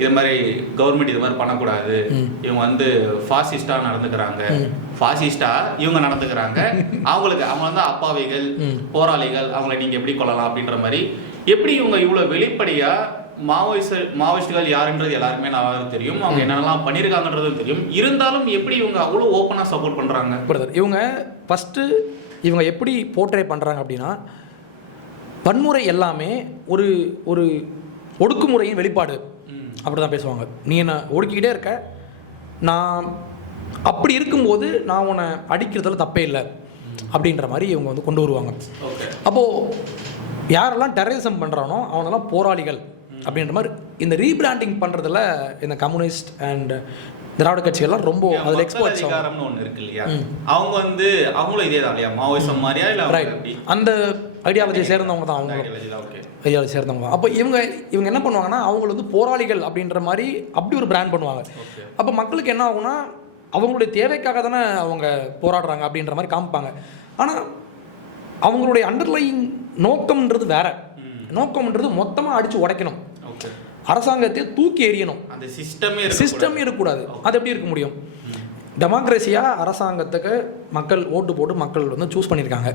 இது மாதிரி கவர்மெண்ட் இது மாதிரி பண்ணக்கூடாது, இவங்க வந்து ஃபாசிஸ்டா நடந்துக்கிறாங்க, ஃபாசிஸ்டா இவங்க நடந்துக்கிறாங்க, அவங்க வந்து அப்பாவிகள், போராளிகள், அவங்களை நீங்க எப்படி கொள்ளலாம் அப்படின்ற மாதிரி. எப்படி இவங்க இவ்வளவு வெளிப்படையா மாவோயிஸ்டுகள் யாருன்றது எல்லாருமே நல்லா தெரியும், அவங்க என்னென்னலாம் பண்ணியிருக்காங்கன்றதும் தெரியும், இருந்தாலும் எப்படி இவங்க அவ்வளோ ஓப்பனாக சப்போர்ட் பண்ணுறாங்க? இவங்க ஃபஸ்ட்டு இவங்க எப்படி போர்ட்ரே பண்ணுறாங்க அப்படின்னா, வன்முறை எல்லாமே ஒரு ஒரு ஒடுக்குமுறையின் வெளிப்பாடு அப்படி தான் பேசுவாங்க. நீ என்ன ஒடுக்கிக்கிட்டே இருக்க, நான் அப்படி இருக்கும்போது நான் உன்னை அடிக்கிறதுல தப்பே இல்லை அப்படின்ற மாதிரி இவங்க வந்து கொண்டு வருவாங்க. அப்போது யாரெல்லாம் டெரரிசம் பண்ணுறானோ அவனெல்லாம் போராளிகள் அப்படின்ற மாதிரி இந்த ரீபிராண்டிங் பண்ணுறதுல இந்த கம்யூனிஸ்ட் அண்ட் திராவிட கட்சிகள்லாம் ரொம்ப அதில் எக்ஸ்பர்ட்ஸ். அதிகாரம்னு ஒன்று இருக்கு இல்லையா, அவங்க வந்து அவங்களும் இதே தான் இல்லையா, மாவோயிசம் மாதிரியா இல்லை? ரைட், அந்த ஐடியாலஜியை சேர்ந்தவங்க தான் அவங்களும், ஐடியாலஜி சேர்ந்தவங்க. அப்போ இவங்க என்ன பண்ணுவாங்கன்னா அவங்களை வந்து போராளிகள் அப்படின்ற மாதிரி அப்படி ஒரு பிராண்ட் பண்ணுவாங்க. அப்போ மக்களுக்கு என்ன ஆகும்னா அவங்களுடைய தேவைக்காக தானே அவங்க போராடுறாங்க அப்படின்ற மாதிரி காமிப்பாங்க. ஆனால் அவங்களுடைய அண்டர்லைங் நோக்கம்ன்றது வேற. நோக்கம்ன்றது மொத்தமாக அடித்து உடைக்கணும், அரசாங்கத்தை தூக்கி எறியணும், அந்த சிஸ்டமே இருக்கக்கூடாது. அது எப்படி இருக்க முடியும்? டெமோக்ரஸியாக அரசாங்கத்துக்கு மக்கள் ஓட்டு போட்டு மக்கள் வந்து சூஸ் பண்ணியிருக்காங்க.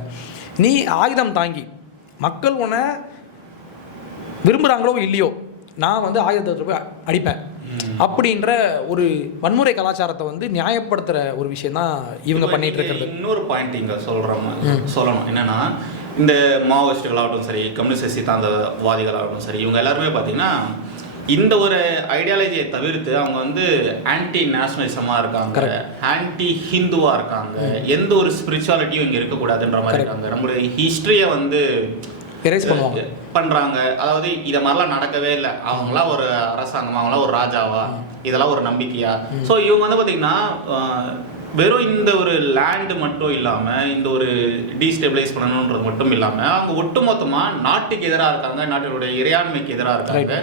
நீ ஆயுதம் தாங்கி மக்கள் உன்னை விரும்புகிறாங்களோ இல்லையோ நான் வந்து ஆயுதத்தை போய் அடிப்பேன் அப்படின்ற ஒரு வன்முறை கலாச்சாரத்தை வந்து நியாயப்படுத்துகிற ஒரு விஷயம் தான் இவங்க பண்ணிட்டு இருக்கிறது. இன்னொரு பாயிண்ட் இங்கே சொல்லணும் என்னன்னா, இந்த மாவோயிஸ்டுகளாகட்டும் சரி, கம்யூனிஸ்ட் சித்தாந்தவாதிகளாகட்டும் சரி, இவங்க எல்லாருமே பார்த்தீங்கன்னா இந்த ஒரு ஐடியாலஜியை தவிர்த்து அவங்க வந்து ஆன்டி நேஷனலிசமாக இருக்காங்க, ஆன்டி ஹிந்துவாக இருக்காங்க, எந்த ஒரு ஸ்பிரிச்சுவாலிட்டியும் இங்கே இருக்கக்கூடாதுன்ற மாதிரி இருக்காங்க. நம்மளுடைய ஹிஸ்ட்ரியை வந்து எரேஸ் பண்ணுறாங்க. அதாவது இதை மாதிரிலாம் நடக்கவே இல்லை, அவங்களாம் ஒரு அரசாங்கம், அவங்களாம் ஒரு ராஜாவா, இதெல்லாம் ஒரு நம்பிக்கையா? ஸோ இவங்க வந்து பார்த்தீங்கன்னா வெறும் இந்த ஒரு லேண்டு மட்டும் இல்லாமல், இந்த ஒரு டீஸ்டெபிளைஸ் பண்ணணுன்றது மட்டும் இல்லாமல், அவங்க ஒட்டுமொத்தமாக நாட்டுக்கு எதிராக இருக்காங்க, நாட்டினுடைய இறையாண்மைக்கு எதிராக இருக்காங்க.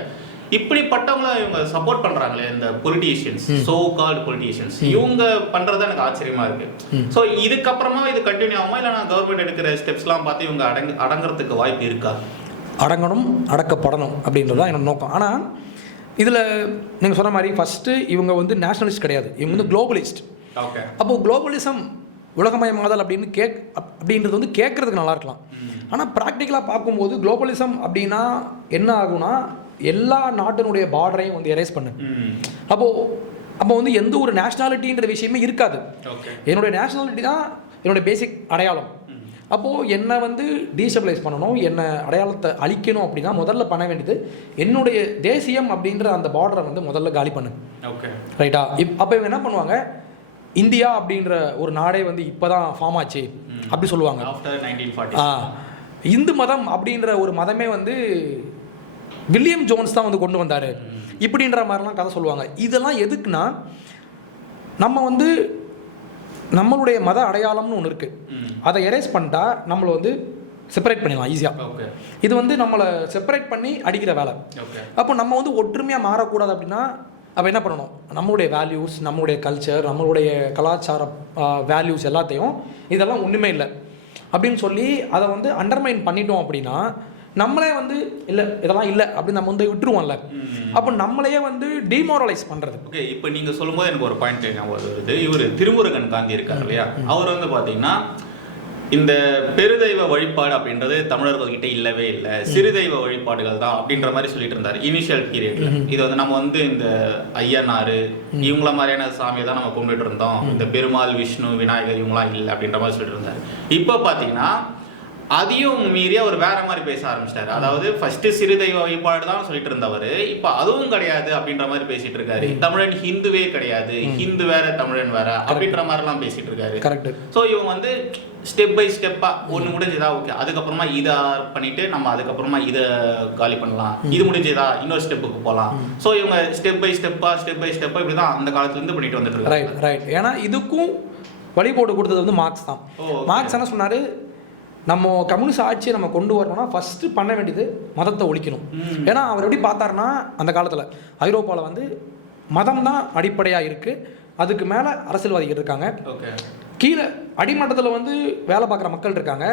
இப்படிப்பட்டவங்கள இவங்க சப்போர்ட் பண்றாங்களே இந்த பொலிட்டீஷியன்ஸ், சோ கால்டு பொலிட்டீஷியன்ஸ், இவங்க பண்றது எனக்கு ஆச்சரியமா இருக்கு. ஸோ இதுக்கப்புறமா இது கண்டினியூ ஆகுமா, இல்லைனா கவர்மெண்ட் எடுக்கிற ஸ்டெப்ஸ்லாம் பார்த்து இவங்க அடங்குறதுக்கு வாய்ப்பு இருக்கா? அடங்கணும், அடக்கப்படணும் அப்படின்றது தான் என்னோட நோக்கம். ஆனால் இதில் நீங்கள் சொன்ன மாதிரி ஃபஸ்ட்டு இவங்க வந்து நேஷனலிஸ்ட் கிடையாது, இவங்க வந்து குளோபலிஸ்ட். ஓகே, அப்போது குளோபலிசம் உலகமயமாதல் அப்படின்றது வந்து கேட்குறதுக்கு நல்லா இருக்கலாம். ஆனால் ப்ராக்டிக்கலாக பார்க்கும்போது குளோபலிசம் அப்படின்னா என்ன ஆகும்னா எல்லா நாட்டினுடைய பார்டரையும் வந்து எரேஸ் பண்ணு. அப்போ வந்து எந்த ஒரு நேஷ்னாலிட்டின்ற விஷயமே இருக்காது. என்னுடைய நேஷ்னாலிட்டி தான் என்னுடைய பேசிக் அடையாளம். அப்போது என்னை வந்து டீஸ்டபிளைஸ் பண்ணணும், என்னை அடையாளத்தை அழிக்கணும் அப்படின்னா முதல்ல பண்ண வேண்டியது என்னுடைய தேசியம் அப்படின்ற அந்த பார்டரை வந்து முதல்ல காலி பண்ணு. ஓகே, ரைட்டா? அப்போ இவங்க என்ன பண்ணுவாங்க, இந்தியா அப்படின்ற ஒரு நாடே வந்து இப்போ தான் ஃபார்ம் ஆச்சு அப்படி சொல்லுவாங்க. இந்து மதம் அப்படின்ற ஒரு மதமே வந்து வில்லியம் ஜோன்ஸ் தான் வந்து கொண்டு வந்தார் இப்படின்ற மாதிரிலாம் கதை சொல்லுவாங்க. இதெல்லாம் எதுக்குன்னா நம்ம வந்து நம்மளுடைய மத அடையாளம்னு ஒன்று இருக்குது, அதை எரேஸ் பண்ணிட்டா நம்மளை வந்து செப்பரேட் பண்ணிடலாம் ஈஸியாக. இது வந்து நம்மளை செப்பரேட் பண்ணி அடிக்கிற வேலை. அப்போ நம்ம வந்து ஒற்றுமையாக மாறக்கூடாது அப்படின்னா அப்போ என்ன பண்ணணும், நம்மளுடைய வேல்யூஸ், நம்மளுடைய கல்ச்சர், நம்மளுடைய கலாச்சார வேல்யூஸ் எல்லாத்தையும் இதெல்லாம் ஒன்றுமே இல்லை அப்படின்னு சொல்லி அதை வந்து அண்டர்மைன் பண்ணிட்டோம் அப்படின்னா நம்மளே வந்து இல்லை இதெல்லாம் இல்லை அப்படின்னு நம்ம வந்து விட்டுருவோம்ல. அப்போ நம்மளையே வந்து டிமோரலைஸ் பண்ணுறது. ஓகே, இப்போ நீங்கள் சொல்லும்போது எனக்கு ஒரு பாயிண்ட் ஞாபகம் வருது. இவர் திருமுருகன் காந்தி இருக்கார் இல்லையா, அவர் வந்து பார்த்தீங்கன்னா இந்த பெருதெய்வ வழிபாடு அப்படின்றது தமிழர்கள்கிட்ட இல்லவே இல்லை, சிறுதெய்வ வழிபாடுகள் தான் அப்படின்ற மாதிரி சொல்லிட்டு இருந்தார் இனிஷியல் பீரியட்ல. இது வந்து நம்ம வந்து இந்த ஐயனாரு இவங்கள மாதிரியான சாமியை தான் நம்ம கும்பிட்டு இருந்தோம், இந்த பெருமாள், விஷ்ணு, விநாயகர் இவங்களாம் இல்லை அப்படின்ற மாதிரி சொல்லிட்டு இருந்தார். இப்போ பார்த்தீங்கன்னா அதையும் மீறி அவர் வேற மாதிரி பேச ஆரம்பிச்சிட்டாரு. அதாவது ஃபர்ஸ்ட் சிறுதெய்வ வழிபாடு தான் சொல்லிட்டு இருந்தவர் இப்போ அதுவும் கிடையாது அப்படின்ற மாதிரி பேசிட்டு இருக்காரு. தமிழன் ஹிந்துவே கிடையாது, ஹிந்து வேற தமிழன் வேற அப்படின்ற மாதிரிலாம் பேசிட்டு இருக்காரு. கரெக்ட். ஸோ இவங்க வந்து ஸ்டெப் பை ஸ்டெப்பா ஒன்று முடிஞ்சதா ஓகே, அதுக்கப்புறமா இதை பண்ணிட்டு நம்ம அதுக்கப்புறமா இதை காலி பண்ணலாம், இது முடிஞ்சதா இன்னொரு ஸ்டெப்புக்கு போகலாம். ஸோ இவங்க ஸ்டெப் பை ஸ்டெப்பா இப்படிதான் அந்த காலத்துலேருந்து பண்ணிட்டு வந்துட்டு இருக்காங்க. ரைட். ஏன்னா இதுக்கும் வழிபோட்டு கொடுத்தது வந்து மார்க்ஸ் தான். மார்க்ஸ் என்ன சொன்னாரு, நம்ம கம்யூனிஸ்ட் ஆட்சியை நம்ம கொண்டு வரணும்னா ஃபஸ்ட்டு பண்ண வேண்டியது மதத்தை ஒழிக்கணும். ஏன்னா அவர் எப்படி பார்த்தாருன்னா அந்த காலத்தில் ஐரோப்பாவில் வந்து மதம் தான் அடிப்படையாக இருக்குது, அதுக்கு மேலே அரசியல்வாதிகள் இருக்காங்க, கீழே அடிமட்டத்தில் வந்து வேலை பார்க்குற மக்கள் இருக்காங்க,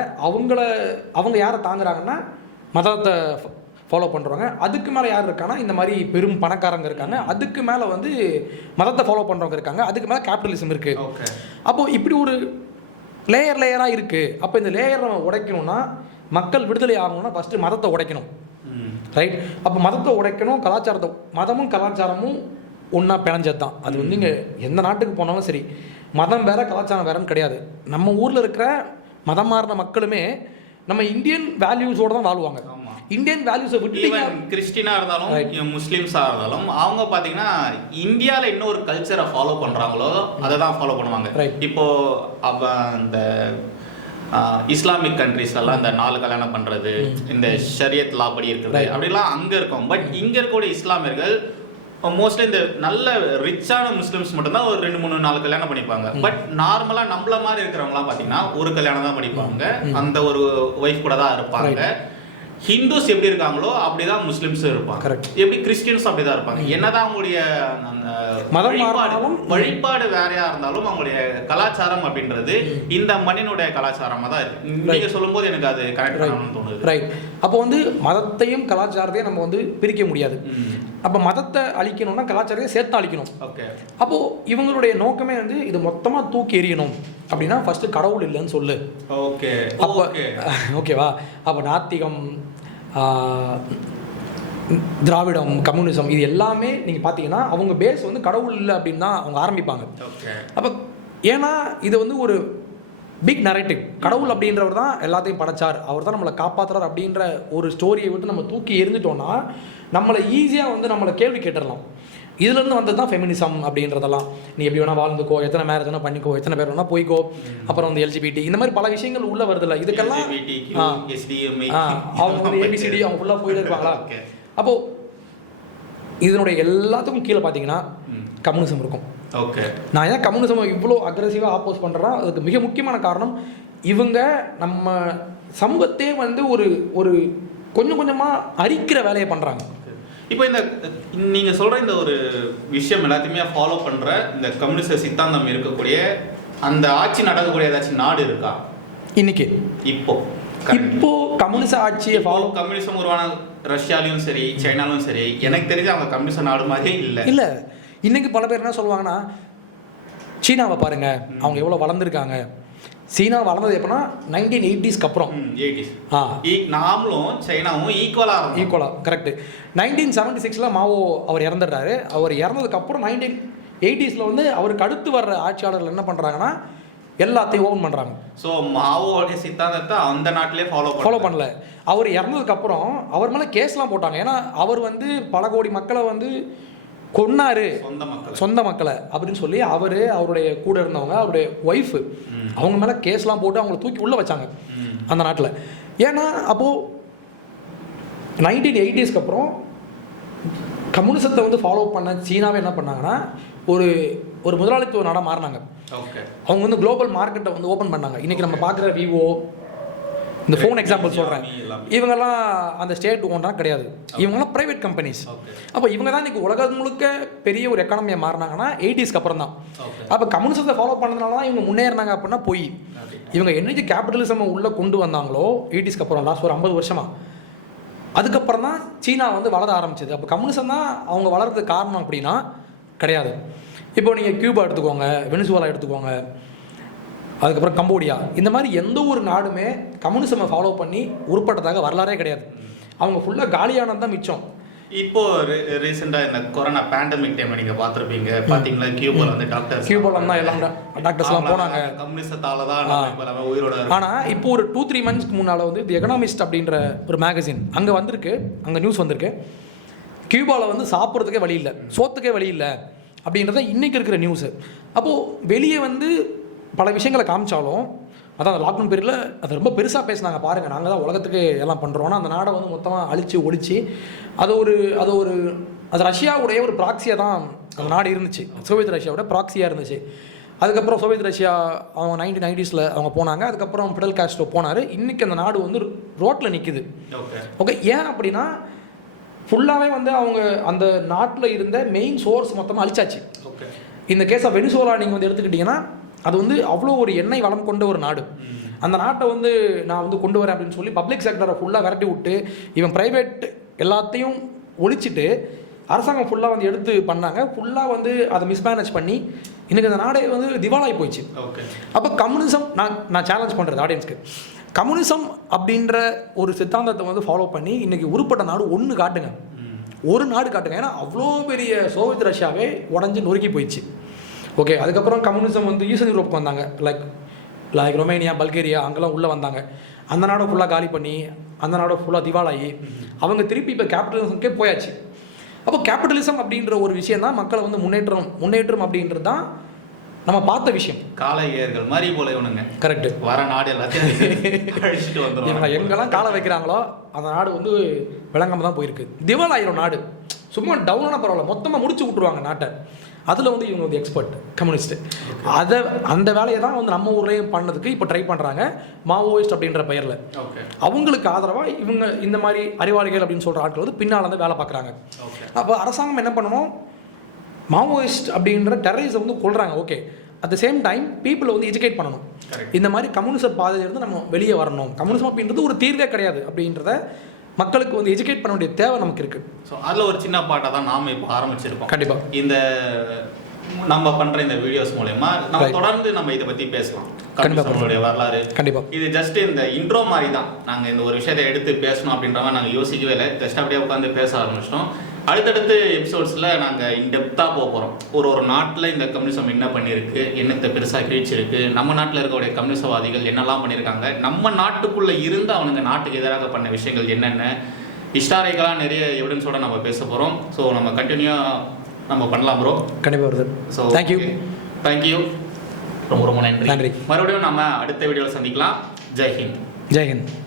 அவங்க யாரை தாங்குறாங்கன்னா மதத்தை ஃபாலோ பண்ணுறவங்க, அதுக்கு மேலே யார் இருக்காங்கன்னா இந்த மாதிரி பெரும் பணக்காரங்க இருக்காங்க, அதுக்கு மேலே வந்து மதத்தை ஃபாலோ பண்ணுறவங்க இருக்காங்க, அதுக்கு மேலே கேபிட்டலிசம் இருக்குது. அப்போது இப்படி ஒரு லேயராக இருக்குது. அப்போ இந்த லேயரை நம்ம உடைக்கணும்னா, மக்கள் விடுதலை ஆகணும்னா ஃபஸ்ட்டு மதத்தை உடைக்கணும். ரைட்? அப்போ மதத்தை உடைக்கணும், கலாச்சாரத்தை, மதமும் கலாச்சாரமும் ஒன்றா பிணைஞ்சது தான். அது வந்து இங்கே எந்த நாட்டுக்கு போனாலும் சரி, மதம் வேறு கலாச்சாரம் வேறுன்னு கிடையாது. நம்ம ஊரில் இருக்கிற மதம் மாறின மக்களுமே நம்ம இந்தியன் வேல்யூஸோடு தான் வாழ்வாங்க. இந்தியன் வேல்யூஸை விட்டு கிறிஸ்டினாக இருந்தாலும் முஸ்லீம்ஸாக இருந்தாலும் அவங்க பார்த்தீங்கன்னா இந்தியாவில் என்ன ஒரு கல்ச்சரை ஃபாலோ பண்ணுறாங்களோ அதை தான் ஃபாலோ பண்ணுவாங்க. இப்போ அந்த இஸ்லாமிக் கண்ட்ரீஸ்லாம் இந்த 4 கல்யாணம் பண்ணுறது, இந்த ஷரியத் லா படி இருக்கிறது அப்படிலாம் அங்கே இருக்கும். பட் இங்கே இருக்கக்கூடிய இஸ்லாமியர்கள் மோஸ்ட்லி இந்த நல்ல ரிச்சான முஸ்லிம்ஸ் மட்டும்தான் ஒரு 2-3-4 கல்யாணம் பண்ணிப்பாங்க. பட் நார்மலா நம்மள மாதிரி இருக்கிறவங்கலாம் பாத்தீங்கன்னா ஒரு கல்யாணம் தான் பண்ணிப்பாங்க, அந்த ஒரு ஒய்ஃப் கூட தான் இருப்பாங்க. ஹிந்துஸ் எப்படி இருக்காங்களோ அப்படிதான் முஸ்லிம்ஸ் இருப்பாங்க, எப்படி கிறிஸ்டியன்ஸ் அப்படிதான் இருப்பாங்க. என்னதான் அவங்களுடைய வழிபாடு வேறையா இருந்தாலும் அவங்களுடைய கலாச்சாரம் அப்படின்றது இந்த மண்ணினுடைய கலாச்சாரமா தான் இருக்கு. நீங்க சொல்லும் போது எனக்கு அது கரெக்டா தோணுது. ரைட். அப்போ வந்து மதத்தையும் கலாச்சாரத்தையும் நம்ம வந்து பிரிக்க முடியாது. அப்போ மதத்தை அழிக்கணும்னா கலாச்சாரத்தை சேர்த்து அழிக்கணும். ஓகே. அப்போ இவங்களுடைய நோக்கமே வந்து இது மொத்தமா தூக்கி எறியணும் அப்படின்னா ஃபர்ஸ்ட் கடவுள் இல்லைன்னு சொல்லு. ஓகே. அப்போ ஓகேவா? அப்போ நாத்திகம், திராவிடம், கம்யூனிசம் இது எல்லாமே நீங்கள் பார்த்தீங்கன்னா அவங்க பேஸ் வந்து கடவுள் இல்லை அப்படின்னு தான் அவங்க ஆரம்பிப்பாங்க. அப்போ ஏன்னா இது வந்து ஒரு பிக் நரேட்டிவ். கடவுள் அப்படின்றவர் தான் எல்லாத்தையும் படைச்சார், அவர் தான் நம்மளை காப்பாற்றுறார் அப்படின்ற ஒரு ஸ்டோரியை விட்டு நம்ம தூக்கி எரிஞ்சிட்டோம்னா நம்மளை ஈஸியாக வந்து நம்மளை கேள்வி கேட்டுடலாம். இதுலேருந்து வந்தது தான் ஃபெமினிசம் அப்படின்றதெல்லாம். நீ எப்படி வேணால் வாழ்ந்துக்கோ, எத்தனை மேரேஜ் வேணால் பண்ணிக்கோ, எத்தனை பேர் வேணால் போய்க்கோ, அப்புறம் வந்து LGBT இந்த மாதிரி பல விஷயங்கள் உள்ளே வருதில்ல. இதுக்கெல்லாம் அவங்க வந்து ABCD அவங்க ஃபுல்லாக போயிட்டு இருப்பாங்களா? அப்போது இதனுடைய எல்லாத்துக்கும் கீழே பார்த்தீங்கன்னா கம்யூனிசம் இருக்கும். ஓகே. நான் ஏன் கம்யூனிசம் இவ்வளோ அக்ரெசிவாக ஆப்போஸ் பண்ணுறேன்னா அதுக்கு மிக முக்கியமான காரணம் இவங்க நம்ம சமூகத்தையே வந்து ஒரு ஒரு கொஞ்சம் கொஞ்சமாக அரிக்கிற வேலையை பண்ணுறாங்க. இப்போ இந்த நீங்க சொல்ற இந்த ஒரு விஷயம் எல்லாத்தையுமே ஃபாலோ பண்ற இந்த கம்யூனிஸ்ட் சித்தாந்தம் இருக்கக்கூடிய அந்த ஆட்சி நடக்கக்கூடிய ஏதாச்சும் நாடு இருக்கா இன்னைக்கு? இப்போ கம்யூனிஸ்ட் ஆட்சியை ஃபாலோ கம்யூனிசம் உருவான ரஷ்யாலையும் சரி சைனாலும் சரி எனக்கு தெரிஞ்ச அவங்க கம்யூனிஸ்ட் நாடு மாதிரியே இல்லை. இன்னைக்கு பல பேர் என்ன சொல்லுவாங்கன்னா சீனாவை பாருங்க அவங்க எவ்வளோ வளர்ந்துருக்காங்க. சீனா வளர்ந்தது எப்படின்னா 1980s அப்புறம். நாமளும் சைனாவும் ஈக்குவலா கரெக்ட். 1976 மாவோ அவர் இறந்துடுறாரு. அவர் இறந்ததுக்கப்புறம் 1980s வந்து அவருக்கு அடுத்து வர்ற ஆட்சியாளர்கள் என்ன பண்ணுறாங்கன்னா எல்லாத்தையும் ஓபன் பண்ணுறாங்க. ஸோ மாவோடைய சித்தாந்தத்தை அந்த நாட்டிலே ஃபாலோ பண்ணல. அவர் இறந்ததுக்கப்புறம் அவர் மேலே கேஸ்லாம் போட்டாங்க. ஏன்னா அவர் வந்து பல கோடி மக்களை வந்து கொன்னாரு, சொந்த மக்களை அப்படின்னு சொல்லி அவருடைய கூட இருந்தவங்க அவருடைய ஒய்ஃபு அவங்க மேலே கேஸ்லாம் போட்டு அவங்களை தூக்கி உள்ளே வச்சாங்க அந்த நாட்டில். ஏன்னா அப்போது 1980s அப்புறம் கம்யூனிசத்தை வந்து ஃபாலோ பண்ண சீனாவே என்ன பண்ணாங்கன்னா ஒரு முதலாளித்துவ நாடாக மாறினாங்க. அவங்க வந்து குளோபல் மார்க்கெட்டை வந்து ஓப்பன் பண்ணாங்க. இன்றைக்கி நம்ம பார்க்குற விவோ, இந்த ஃபோன் எக்ஸாம்பிள் சொல்கிறேன், இவங்கெல்லாம் அந்த ஸ்டேட் ஓனராக கிடையாது, இவங்கெல்லாம் ப்ரைவேட் கம்பெனிஸ். அப்போ இவங்க தான் இன்றைக்கி உலகம் முழுக்க பெரிய ஒரு எக்கானமியை மாறினாங்கன்னா 80s அப்புறம் தான். அப்போ கம்யூனிசத்தை ஃபாலோ பண்ணதுனால தான் இவங்க முன்னேறினாங்க அப்படின்னா போய் இவங்க என்னைக்கு கேபிட்டலிசம் உள்ளே கொண்டு வந்தாங்களோ 80s அப்புறம் லாஸ்ட் ஒரு 50 வருஷமாக அதுக்கப்புறம் தான் சீனா வந்து வளர ஆரம்பிச்சது. அப்போ கம்யூனிசம் தான் அவங்க வளர்றதுக்கு காரணம் அப்படின்னா கிடையாது. இப்போ நீங்கள் கியூபா எடுத்துக்கோங்க, வெனிசுவேலா எடுத்துக்கோங்க, அதுக்கப்புறம் கம்போடியா, இந்த மாதிரி எந்த ஒரு நாடுமே கம்யூனிசமை ஃபாலோ பண்ணி உருப்பட்டதாக வரலாறே கிடையாது. அவங்க ஃபுல்லாக காலியானது தான் மிச்சம். இப்போ ரீசெண்டாக இந்த கொரோனா பேண்டமிக் டைம் நீங்கள் பார்த்துருப்பீங்க, பார்த்தீங்களா? கியூபாவில் வந்து கியூபாவில் தான் எல்லாம் டாக்டர்ஸ்லாம் போனாங்க, கம்யூனிசத்தால தான் உயிரோட. ஆனால் இப்போ ஒரு 2-3 மந்த்ஸ்க்கு முன்னால் வந்து தி எகனாமிஸ்ட் அப்படின்ற ஒரு மேகசின் அங்கே வந்திருக்கு, அங்கே நியூஸ் வந்திருக்கு, கியூபாவில் வந்து சாப்பிட்றதுக்கே வழி இல்லை, சோத்துக்கே வழி இல்லை அப்படின்றத இன்றைக்கி இருக்கிற நியூஸு. அப்போது வெளியே வந்து பல விஷயங்களை காமிச்சாலும் அதான் லாக்டவுன் பீரியடில் அது ரொம்ப பெருசாக பேசினாங்க. பாருங்கள் நாங்கள் தான் உலகத்துக்கு எல்லாம் பண்ணுறோன்னா அந்த நாடை வந்து மொத்தமாக அழித்து ஒழிச்சு அது ரஷ்யாவுடைய ஒரு ப்ராக்சியாக தான் அந்த நாடு இருந்துச்சு. சோவியத் ரஷ்யாவோட ப்ராக்சியாக இருந்துச்சு. அதுக்கப்புறம் சோவியத் ரஷ்யா அவங்க 1990s அவங்க போனாங்க. அதுக்கப்புறம் ஃபிடல் காஸ்ட்ரோ போனார். இன்றைக்கி அந்த நாடு வந்து ரோட்டில் நிற்குது. ஓகே, ஏன் அப்படின்னா ஃபுல்லாகவே வந்து அவங்க அந்த நாட்டில் இருந்த மெயின் சோர்ஸ் மொத்தமாக அழிச்சாச்சு. இந்த கேஸ் ஆஃப் வெனிசுவேலா நீங்கள் வந்து எடுத்துக்கிட்டிங்கன்னா அது வந்து அவ்வளோ ஒரு எண்ணெய் வளம் கொண்ட ஒரு நாடு. அந்த நாட்டை வந்து நான் வந்து கொண்டு வரேன் அப்படின்னு சொல்லி பப்ளிக் செக்டரை ஃபுல்லாக விரட்டி விட்டு இவன் ப்ரைவேட் எல்லாத்தையும் ஒழிச்சிட்டு அரசாங்கம் ஃபுல்லாக வந்து எடுத்து பண்ணாங்க. ஃபுல்லாக வந்து அதை மிஸ்மேனேஜ் பண்ணி இன்றைக்கி அந்த நாடே வந்து திவாலாகி போயிடுச்சு. அப்போ கம்யூனிசம் நான் சேலஞ்ச் பண்ணுறது ஆடியன்ஸ்க்கு, கம்யூனிசம் அப்படின்ற ஒரு சித்தாந்தத்தை வந்து ஃபாலோ பண்ணி இன்றைக்கி உருப்பட்ட நாடு ஒன்று காட்டுங்க, ஒரு நாடு காட்டுங்க. ஏன்னா அவ்வளோ பெரிய சோவியத் ரஷ்யாவே உடஞ்சி நொறுக்கி போயிடுச்சு. ஓகே, அதுக்கப்புறம் கம்யூனிசம் வந்து ஈஸ்டர்ன் யூரோப்புக்கு வந்தாங்க, லைக் ரொமேனியா, பல்கேரியா, அங்கெல்லாம் உள்ளே வந்தாங்க. அந்த நாடை ஃபுல்லாக காலி பண்ணி அந்த நாடை ஃபுல்லாக திவாலாகி அவங்க திருப்பி இப்போ கேபிட்டலிசம்க்கே போயாச்சு. அப்போ கேபிட்டலிசம் அப்படின்ற ஒரு விஷயம் தான் மக்களை வந்து முன்னேற்றம் அப்படின்றது தான் நம்ம பார்த்த விஷயம். காளையர்கள் மாதிரி போல இவனுங்க கரெக்டு வர நாடு எல்லாத்தையும் எங்கெல்லாம் காலை வைக்கிறாங்களோ அந்த நாடு வந்து விளங்காம தான் போயிருக்கு. திவாலாயிரம் நாடு சும்மா டவுனான பரவாயில்ல, மொத்தமாக முடிச்சு விட்ருவாங்க நாட்டை. அதில் வந்து இவங்க வந்து எக்ஸ்பர்ட் கம்யூனிஸ்ட்டு. அந்த வேலையை தான் வந்து நம்ம ஊர்லேயும் பண்ணதுக்கு இப்போ ட்ரை பண்ணுறாங்க, மாவோயிஸ்ட் அப்படின்ற பெயரில். அவங்களுக்கு ஆதரவாக இவங்க இந்த மாதிரி அறிவாளிகள் அப்படின்னு சொல்கிற ஆட்கள் வந்து பின்னால் வந்து வேலை பார்க்குறாங்க. அப்போ அரசாங்கம் என்ன பண்ணணும், மாவோயிஸ்ட் அப்படின்ற டெரரிஸ்ட்டை வந்து கொள்கிறாங்க, okay, at the same time பீப்புளை வந்து எஜுகேட் பண்ணணும். இந்த மாதிரி கம்யூனிச பாதையிலிருந்து நம்ம வெளியே வரணும், கம்யூனிசம் அப்படின்றது ஒரு தீர்வே கிடையாது அப்படின்றத மக்களுக்கு வந்து எஜுகேட் பண்ண வேண்டிய தேவை நமக்கு இருக்குது. ஸோ அதில் ஒரு சின்ன பாட்டாக தான் நாம் இப்போ ஆரம்பிச்சிருக்கோம். கண்டிப்பாக இந்த நம்ம பண்ணுற இந்த வீடியோஸ் மூலமா நம்ம தொடர்ந்து நம்ம இதை பற்றி பேசலாம். கம்யூனிசமுடைய வரலாறு கண்டிப்பாக இது ஜஸ்ட் இந்த இன்ட்ரோ மாதிரி தான். நாங்கள் இந்த ஒரு விஷயத்தை எடுத்து பேசணும் அப்படின்றவங்க நாங்கள் யோசிக்கவே இல்லை, ஜஸ்ட் அப்படியே உட்காந்து பேச ஆரம்பிச்சிட்டோம். அடுத்தடுத்து எபிசோட்ஸில் நாங்கள் இன்டெப்த்தாக போக போகிறோம். ஒரு நாட்டில் இந்த கம்யூனிசம் என்ன பண்ணியிருக்கு, என்னத்தை பெருசாக கிழிச்சிருக்கு, நம்ம நாட்டில் இருக்கக்கூடிய கம்யூனிசவாதிகள் என்னெல்லாம் பண்ணியிருக்காங்க, நம்ம நாட்டுக்குள்ளே இருந்து அவனுங்க நாட்டுக்கு எதிராக பண்ண விஷயங்கள் என்னென்ன, ஹிஸ்டாரிக்கலாக நிறைய எவிடன்ஸோட நம்ம பேச போகிறோம். ஸோ நம்ம கண்டினியூவாக நம்ம பண்ணலாம் ப்ரோ. கண்டிப்பாக வருது. ஸோ தேங்க்யூ ரொம்ப ரொம்ப நன்றி. மறுபடியும் நம்ம அடுத்த வீடியோவில் சந்திக்கலாம். ஜெய்ஹிந்த்.